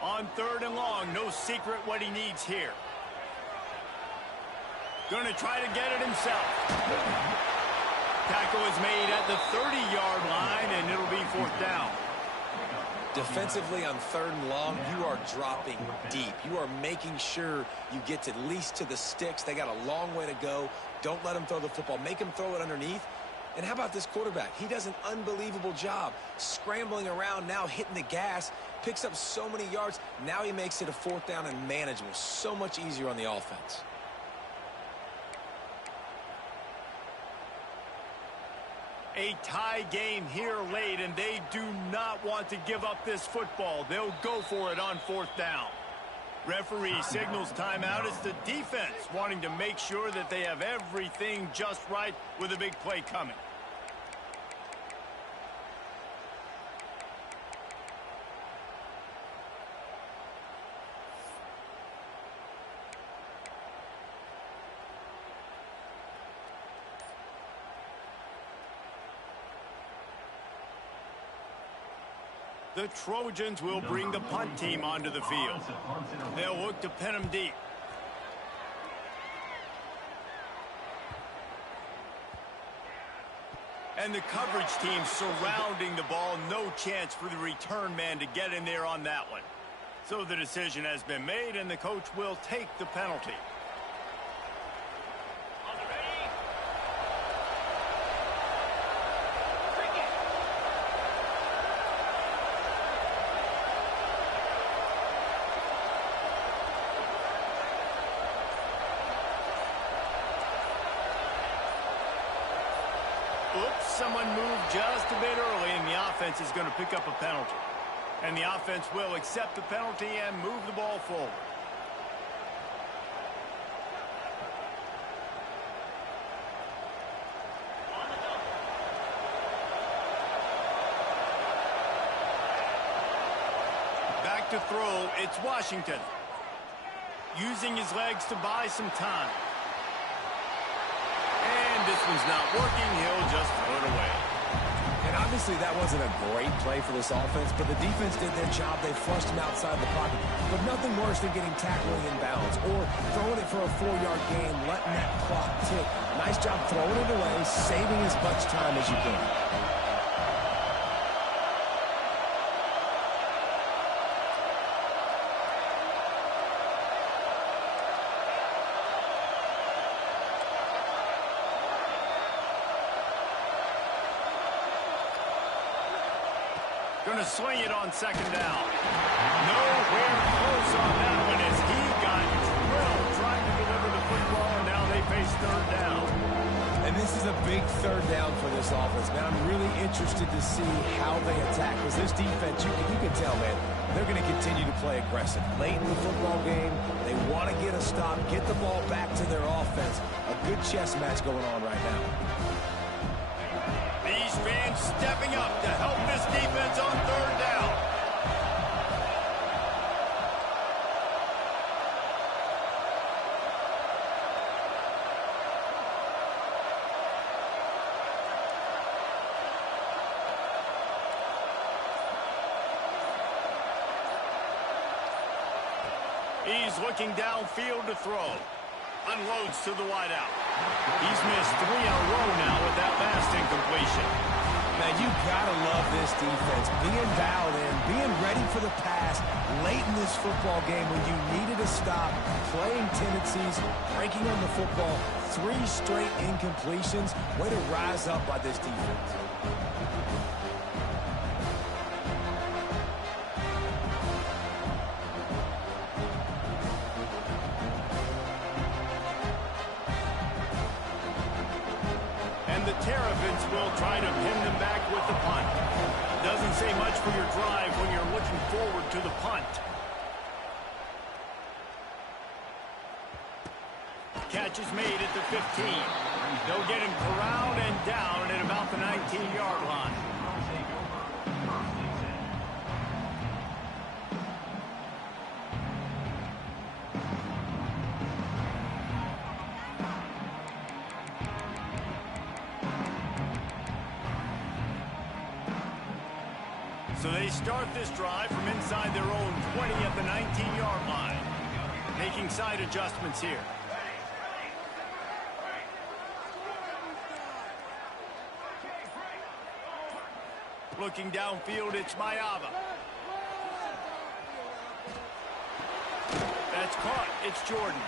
On 3rd and long, no secret what he needs here. Going to try to get it himself. Tackle is made at the 30-yard line, and it'll be 4th down. Defensively on 3rd and long, you are dropping deep. You are making sure you get at least to the sticks. They got a long way to go. Don't let them throw the football. Make them throw it underneath. And how about this quarterback? He does an unbelievable job scrambling around now, hitting the gas, picks up so many yards. Now he makes it a 4th down and manageable. So much easier on the offense. A tie game here late, and they do not want to give up this football. They'll go for it on 4th down. Referee signals timeout. It's the defense wanting to make sure that they have everything just right with a big play coming. The Trojans will bring the punt team onto the field. They'll look to pin them deep. And the coverage team surrounding the ball. No chance for the return man to get in there on that one. So the decision has been made, and the coach will take the penalty. Oops, someone moved just a bit early, and the offense is going to pick up a penalty. And the offense will accept the penalty and move the ball forward. Back to throw, it's Washington. Using his legs to buy some time. This one's not working. He'll just throw it away. And obviously that wasn't a great play for this offense, but the defense did their job. They flushed him outside the pocket. But nothing worse than getting tackled in bounds or throwing it for a 4-yard gain, letting that clock tick. Nice job throwing it away, saving as much time as you can. Going to sling it on second down. Nowhere close on that one as he got drilled trying to deliver the football, and now they face third down. And this is a big third down for this offense, man. I'm really interested to see how they attack, because this defense, you can tell, man, they're going to continue to play aggressive. Late in the football game, they want to get a stop, get the ball back to their offense. A good chess match going on right now. These fans stepping up to help this defense on third down. He's looking downfield to throw. Unloads to the wideout. He's missed 3 in a row now with that last incompletion. Man, you gotta love this defense. Being dialed in, being ready for the pass late in this football game when you needed a stop, playing tendencies, breaking on the football, 3 straight incompletions. Way to rise up by this defense. The Terrapins will try to pin them back with the punt. Doesn't say much for your drive when you're looking forward to the punt. Catch is made at the 15. They'll get him corralled and down at about the 19-yard line. So they start this drive from inside their own 20 at the 19-yard line. Making side adjustments here. Looking downfield, it's Mayava. That's caught. It's Jordan.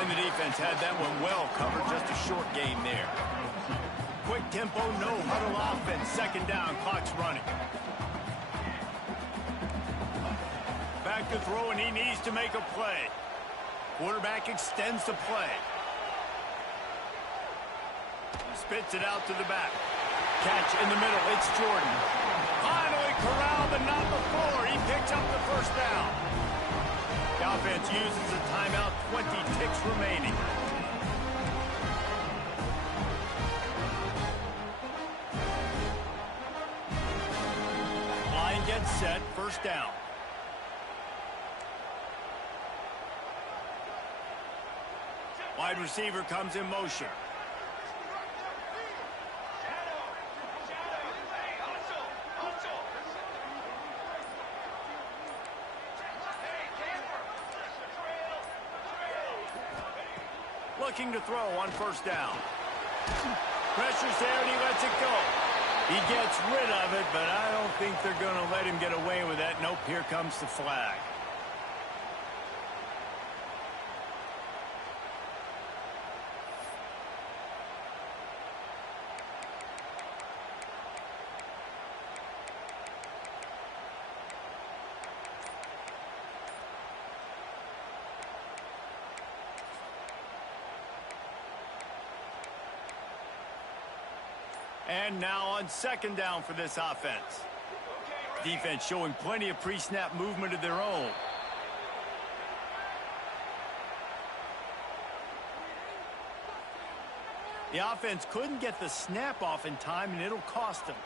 And the defense had that one well covered. Just a short gain there. Quick tempo, no huddle offense. Second down, clock's running. Back to throw, and he needs to make a play. Quarterback extends the play. Spits it out to the back. Catch in the middle. It's Jordan. Finally corralled, but not before. He picks up the first down. The offense uses a timeout. 20 ticks remaining. Line gets set. First down. Wide receiver comes in motion. Looking to throw on first down. Pressure's there and he lets it go. He gets rid of it, but I don't think they're going to let him get away with that. Nope, here comes the flag. And now on second down for this offense. Defense showing plenty of pre-snap movement of their own. The offense couldn't get the snap off in time, and it'll cost them.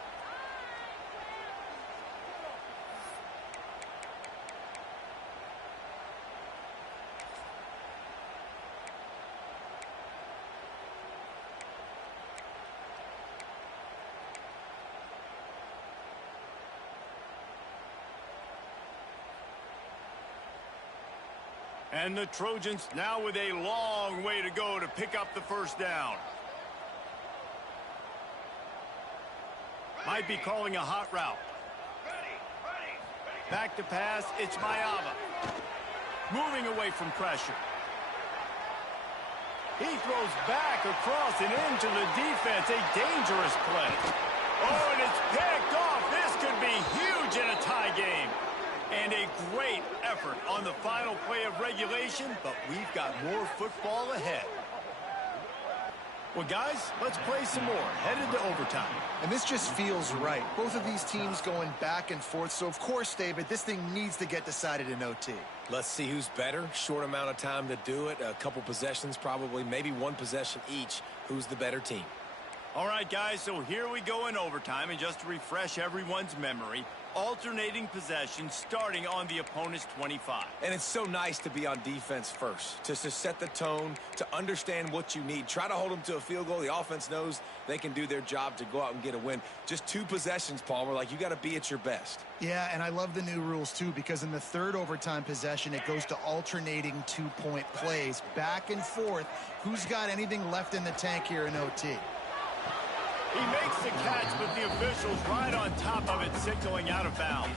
And the Trojans now with a long way to go to pick up the first down. Might be calling a hot route. Back to pass, it's Mayava. Moving away from pressure. He throws back across and into the defense. A dangerous play. Oh, and it's picked off. This could be huge regulation, but we've got more football ahead. Well, guys, let's play some more. Headed to overtime. And this just feels right. Both of these teams going back and forth. So, of course, David, this thing needs to get decided in OT. Let's see who's better. Short amount of time to do it. A couple possessions, probably, maybe one possession each. Who's the better team? All right, guys, so here we go in overtime. And just to refresh everyone's memory, alternating possession starting on the opponent's 25. And it's so nice to be on defense first, just to set the tone, to understand what you need. Try to hold them to a field goal. The offense knows they can do their job to go out and get a win. Just 2 possessions, Palmer, like you got to be at your best. Yeah, and I love the new rules, too, because in the third overtime possession, it goes to alternating 2-point plays, back and forth. Who's got anything left in the tank here in OT? He makes the catch, but the official's right on top of it, signaling out of bounds.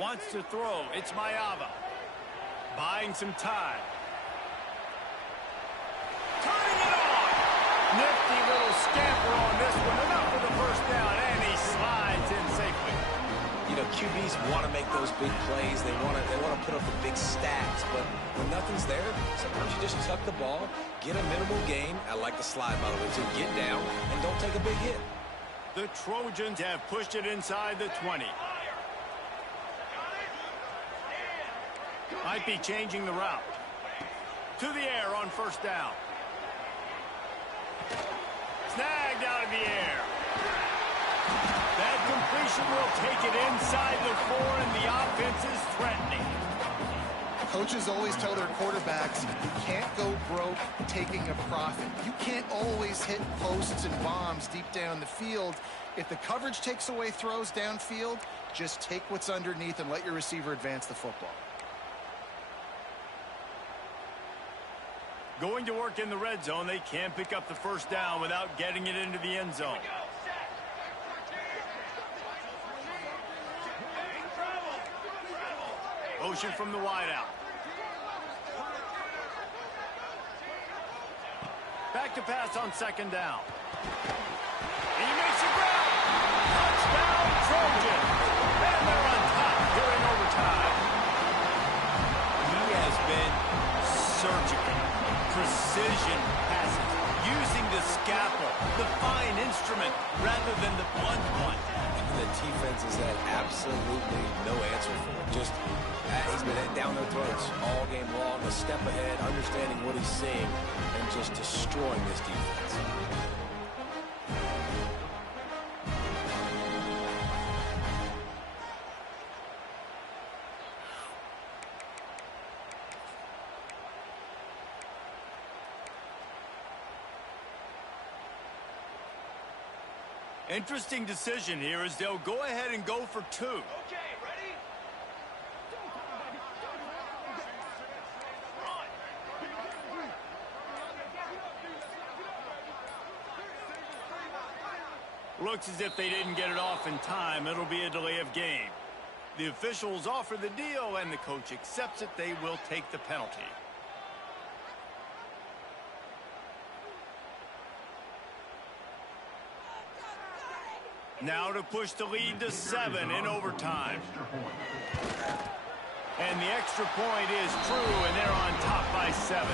Wants to throw. It's Mayava. Buying some time. Turning it on. Nifty little scamper on this one. Enough for the first down, and he slides in safely. You know, QBs want to make those big plays. They want to put up the big stats. But when nothing's there, sometimes you just tuck the ball, get a minimal gain. I like the slide, by the way, too. Get down and don't take a big hit. The Trojans have pushed it inside the 20. Might be changing the route. To the air on first down. Snagged out of the air. That completion will take it inside the 4, and the offense is threatening. Coaches always tell their quarterbacks, you can't go broke taking a profit. You can't always hit posts and bombs deep down the field. If the coverage takes away throws downfield, just take what's underneath and let your receiver advance the football. Going to work in the red zone. They can't pick up the first down without getting it into the end zone. Motion from the wideout. Back to pass on second down. He makes a grab. Touchdown, Trojans. And they're on top during overtime. He has been surgical. Precision passes, using the scalpel, the fine instrument, rather than the blunt one. The defense has had absolutely no answer for it. Just, he's been down their throats all game long, a step ahead, understanding what he's seeing, and just destroying this defense. Interesting decision here as they'll go ahead and go for 2. Okay, ready? Run. Looks as if they didn't get it off in time. It'll be a delay of game. The officials offer the deal, and the coach accepts it. They will take the penalty. Now to push the lead to 7 in overtime. And the extra point is true, and they're on top by 7.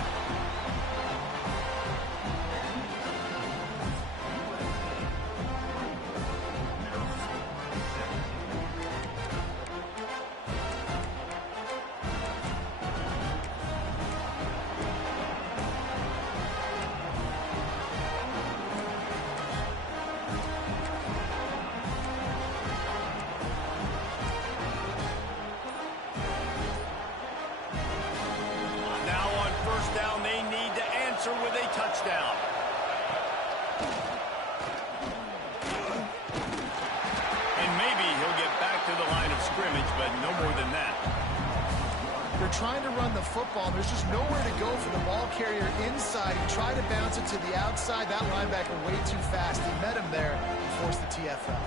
They're trying to run the football, and there's just nowhere to go for the ball carrier inside. He tried to bounce it to the outside. That linebacker way too fast. He met him there and forced the TFL.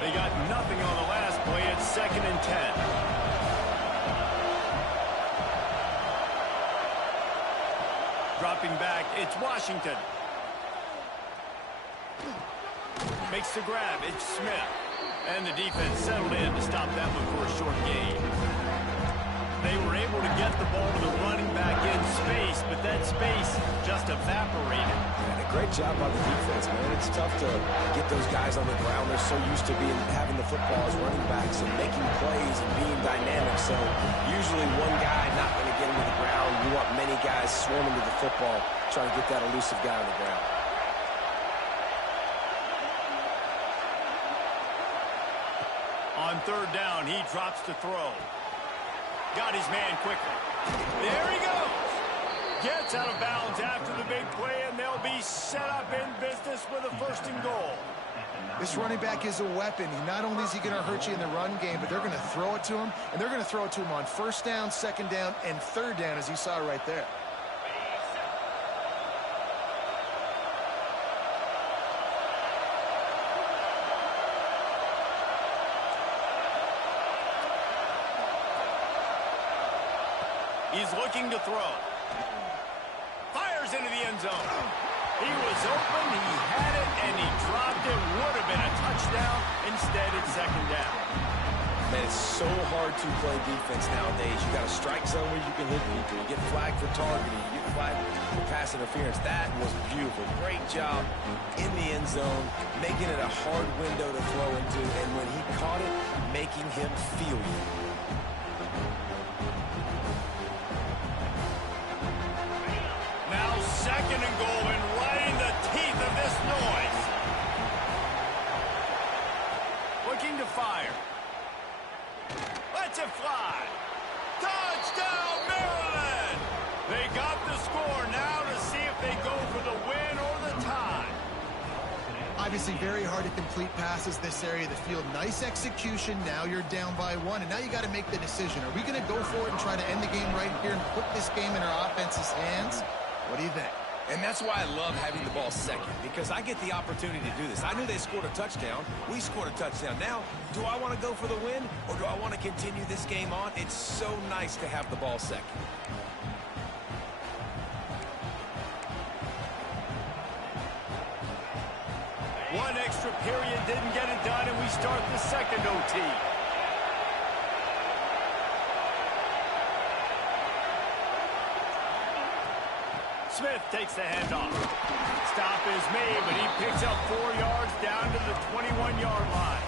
They got nothing on the last play. It's 2nd and 10. Dropping back, it's Washington. Makes the grab, it's Smith. And the defense settled in to stop that one for a short gain. They were able to get the ball to the running back in space, but that space just evaporated. And a great job by the defense, man. It's tough to get those guys on the ground. They're so used to having the football as running backs and making plays and being dynamic. So usually one guy not going to get him to the ground. You want many guys swarming to the football, trying to get that elusive guy on the ground. On 3rd down, he drops to throw. Got his man quickly. There he goes. Gets out of bounds after the big play, and they'll be set up in business with a 1st and goal. This running back is a weapon. Not only is he going to hurt you in the run game, but they're going to throw it to him, and they're going to throw it to him on 1st down, 2nd down, and 3rd down, as you saw right there. He's looking to throw. Fires into the end zone. He was open, he had it, and he dropped it. Would have been a touchdown. Instead, it's 2nd down. Man, it's so hard to play defense nowadays. You got a strike zone where you can hit people. You get flagged for targeting. You get flagged for pass interference. That was beautiful. Great job in the end zone, making it a hard window to throw into, and when he caught it, making him feel you. Now 2nd and goal, and right in the teeth of this noise. Looking to fire. Lets it fly. Touchdown, Maryland! They got the score now to see if they go for the win or the tie. Obviously very hard to complete passes this area of the field. Nice execution. Now you're down by 1, and now you got to make the decision. Are we going to go for it and try to end the game right here and put this game in our offense's hands? What do you think? And that's why I love having the ball 2nd, because I get the opportunity to do this. I knew they scored a touchdown. We scored a touchdown. Now, do I want to go for the win, or do I want to continue this game on? It's so nice to have the ball 2nd. One extra period didn't get it done, and we start the 2nd OT. Smith takes the handoff. Stop is made, but he picks up 4 yards down to the 21-yard line.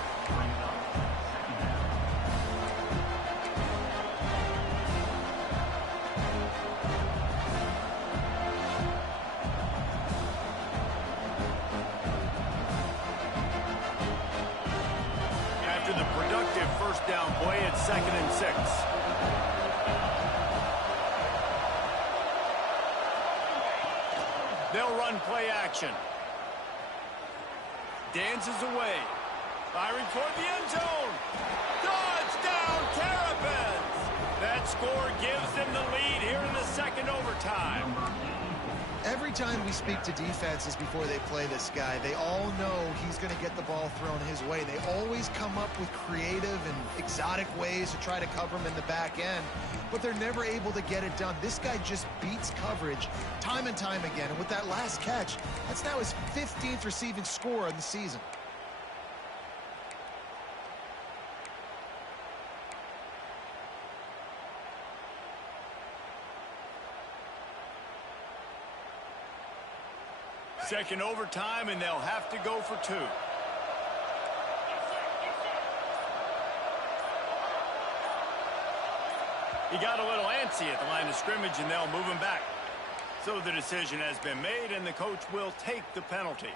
After the productive 1st down play, it's 2nd and 6. They'll run play action. Dances away. Firing toward the end zone. Touchdown, Terrapins! That score gives them the lead here in the 2nd overtime. Every time we speak to defenses before they play this guy, they all know he's going to get the ball thrown his way. They always come up with creative and exotic ways to try to cover him in the back end, but they're never able to get it done. This guy just beats coverage time and time again, and with that last catch, that's now his 15th receiving score of the season. Second overtime, and they'll have to go for 2. He got a little antsy at the line of scrimmage, and they'll move him back. So the decision has been made, and the coach will take the penalty.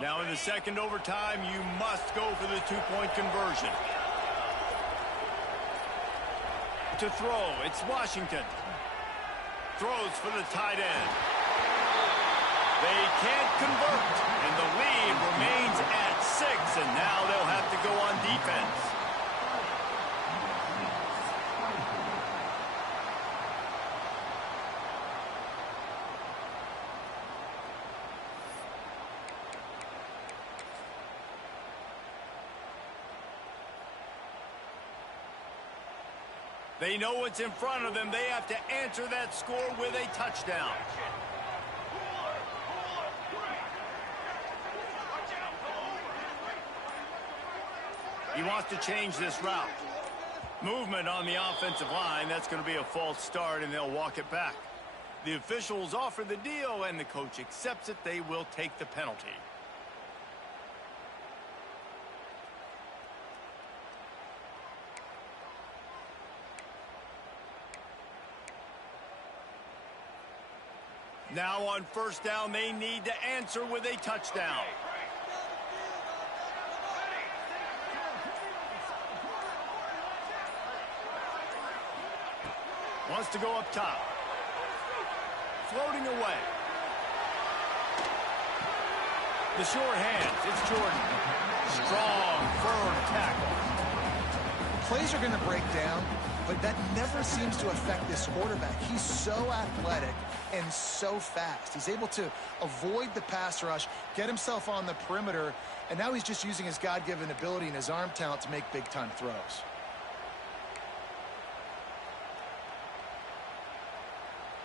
Now in the second overtime, you must go for the two-point conversion. To throw, it's Washington. Throws for the tight end. They can't convert, and the lead remains at 6, and now they'll have to go on defense. They know what's in front of them. They have to answer that score with a touchdown. He wants to change this route. Movement on the offensive line. That's going to be a false start, and they'll walk it back. The officials offer the deal, and the coach accepts it. They will take the penalty. Now on first down, they need to answer with a touchdown. Wants to go up top. Floating away. The short hands. It's Jordan. Strong, firm tackle. Plays are going to break down, but that never seems to affect this quarterback. He's so athletic and so fast. He's able to avoid the pass rush, get himself on the perimeter, and now he's just using his God-given ability and his arm talent to make big-time throws.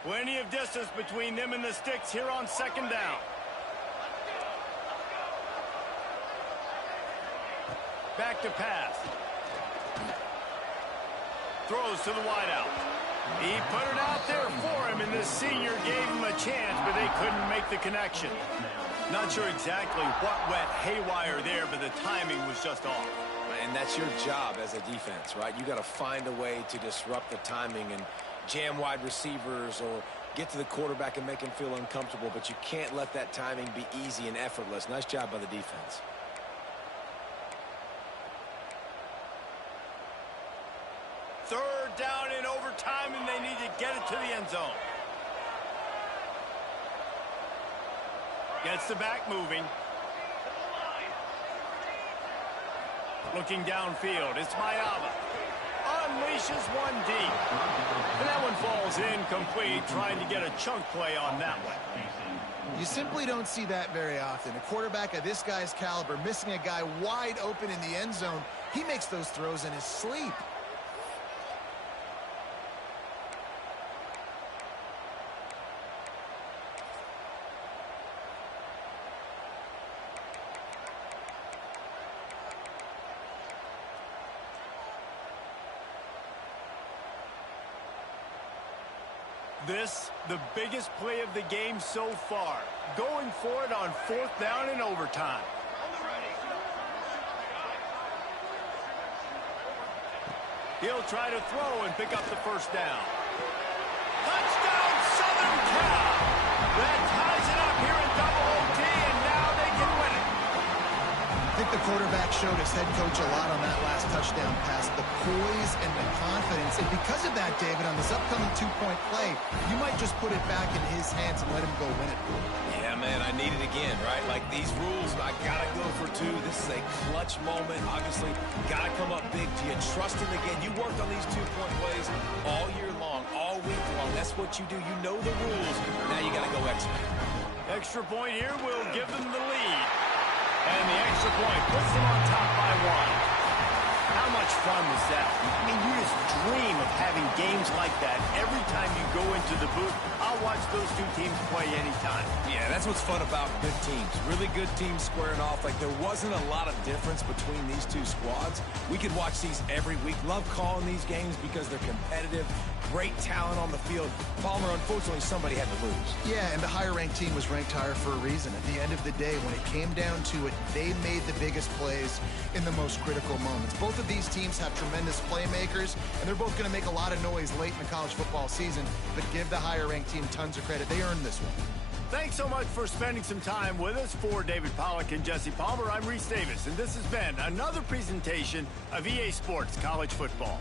Plenty of distance between them and the sticks here on second down. Back to pass. Throws to the wideout. He put it out there for him, and this senior gave him a chance, but they couldn't make the connection. Not sure exactly what went haywire there, but the timing was just off. And that's your job as a defense, right? You got to find a way to disrupt the timing and jam wide receivers or get to the quarterback and make him feel uncomfortable, but you can't let that timing be easy and effortless. Nice job by the defense. Third down in overtime, and they need to get it to the end zone. Gets the back moving. Looking downfield, it's Mayava. Unleashes one deep. And that one falls incomplete, trying to get a chunk play on that one. You simply don't see that very often. A quarterback of this guy's caliber missing a guy wide open in the end zone. He makes those throws in his sleep. This, the biggest play of the game so far. Going for it on fourth down in overtime. He'll try to throw and pick up the first down. Touchdown, Southern Cal! That ties it up here in double OT, and now they can win it. I think the quarterback showed his head coach a lot on that last touchdown pass, the poise and the confidence. And because of that, David, on this upcoming two-point play, you might just put it back in his hands and let him go win it. Yeah, man, I need it again, right? Like these rules, I got to go for two. This is a clutch moment. Obviously, got to come up big. Do you trust him again? You worked on these two-point plays all year long, all week long. That's what you do. You know the rules. Now you got to go execute. Extra point here will give them the lead. And the extra point puts them on top by one. How much fun was that? I mean, you just dream of having games like that every time you go into the booth. I'll watch those two teams play anytime. Yeah, that's what's fun about good teams. Really good teams squaring off. Like, there wasn't a lot of difference between these two squads. We could watch these every week. Love calling these games because they're competitive. Great talent on the field. Palmer, unfortunately, somebody had to lose. Yeah, and the higher-ranked team was ranked higher for a reason. At the end of the day, when it came down to it, they made the biggest plays in the most critical moments. Both of these teams have tremendous playmakers, and they're both going to make a lot of noise late in the college football season, but give the higher-ranked team tons of credit. They earned this one. Thanks so much for spending some time with us. For David Pollack and Jesse Palmer, I'm Reese Davis, and this has been another presentation of EA Sports College Football.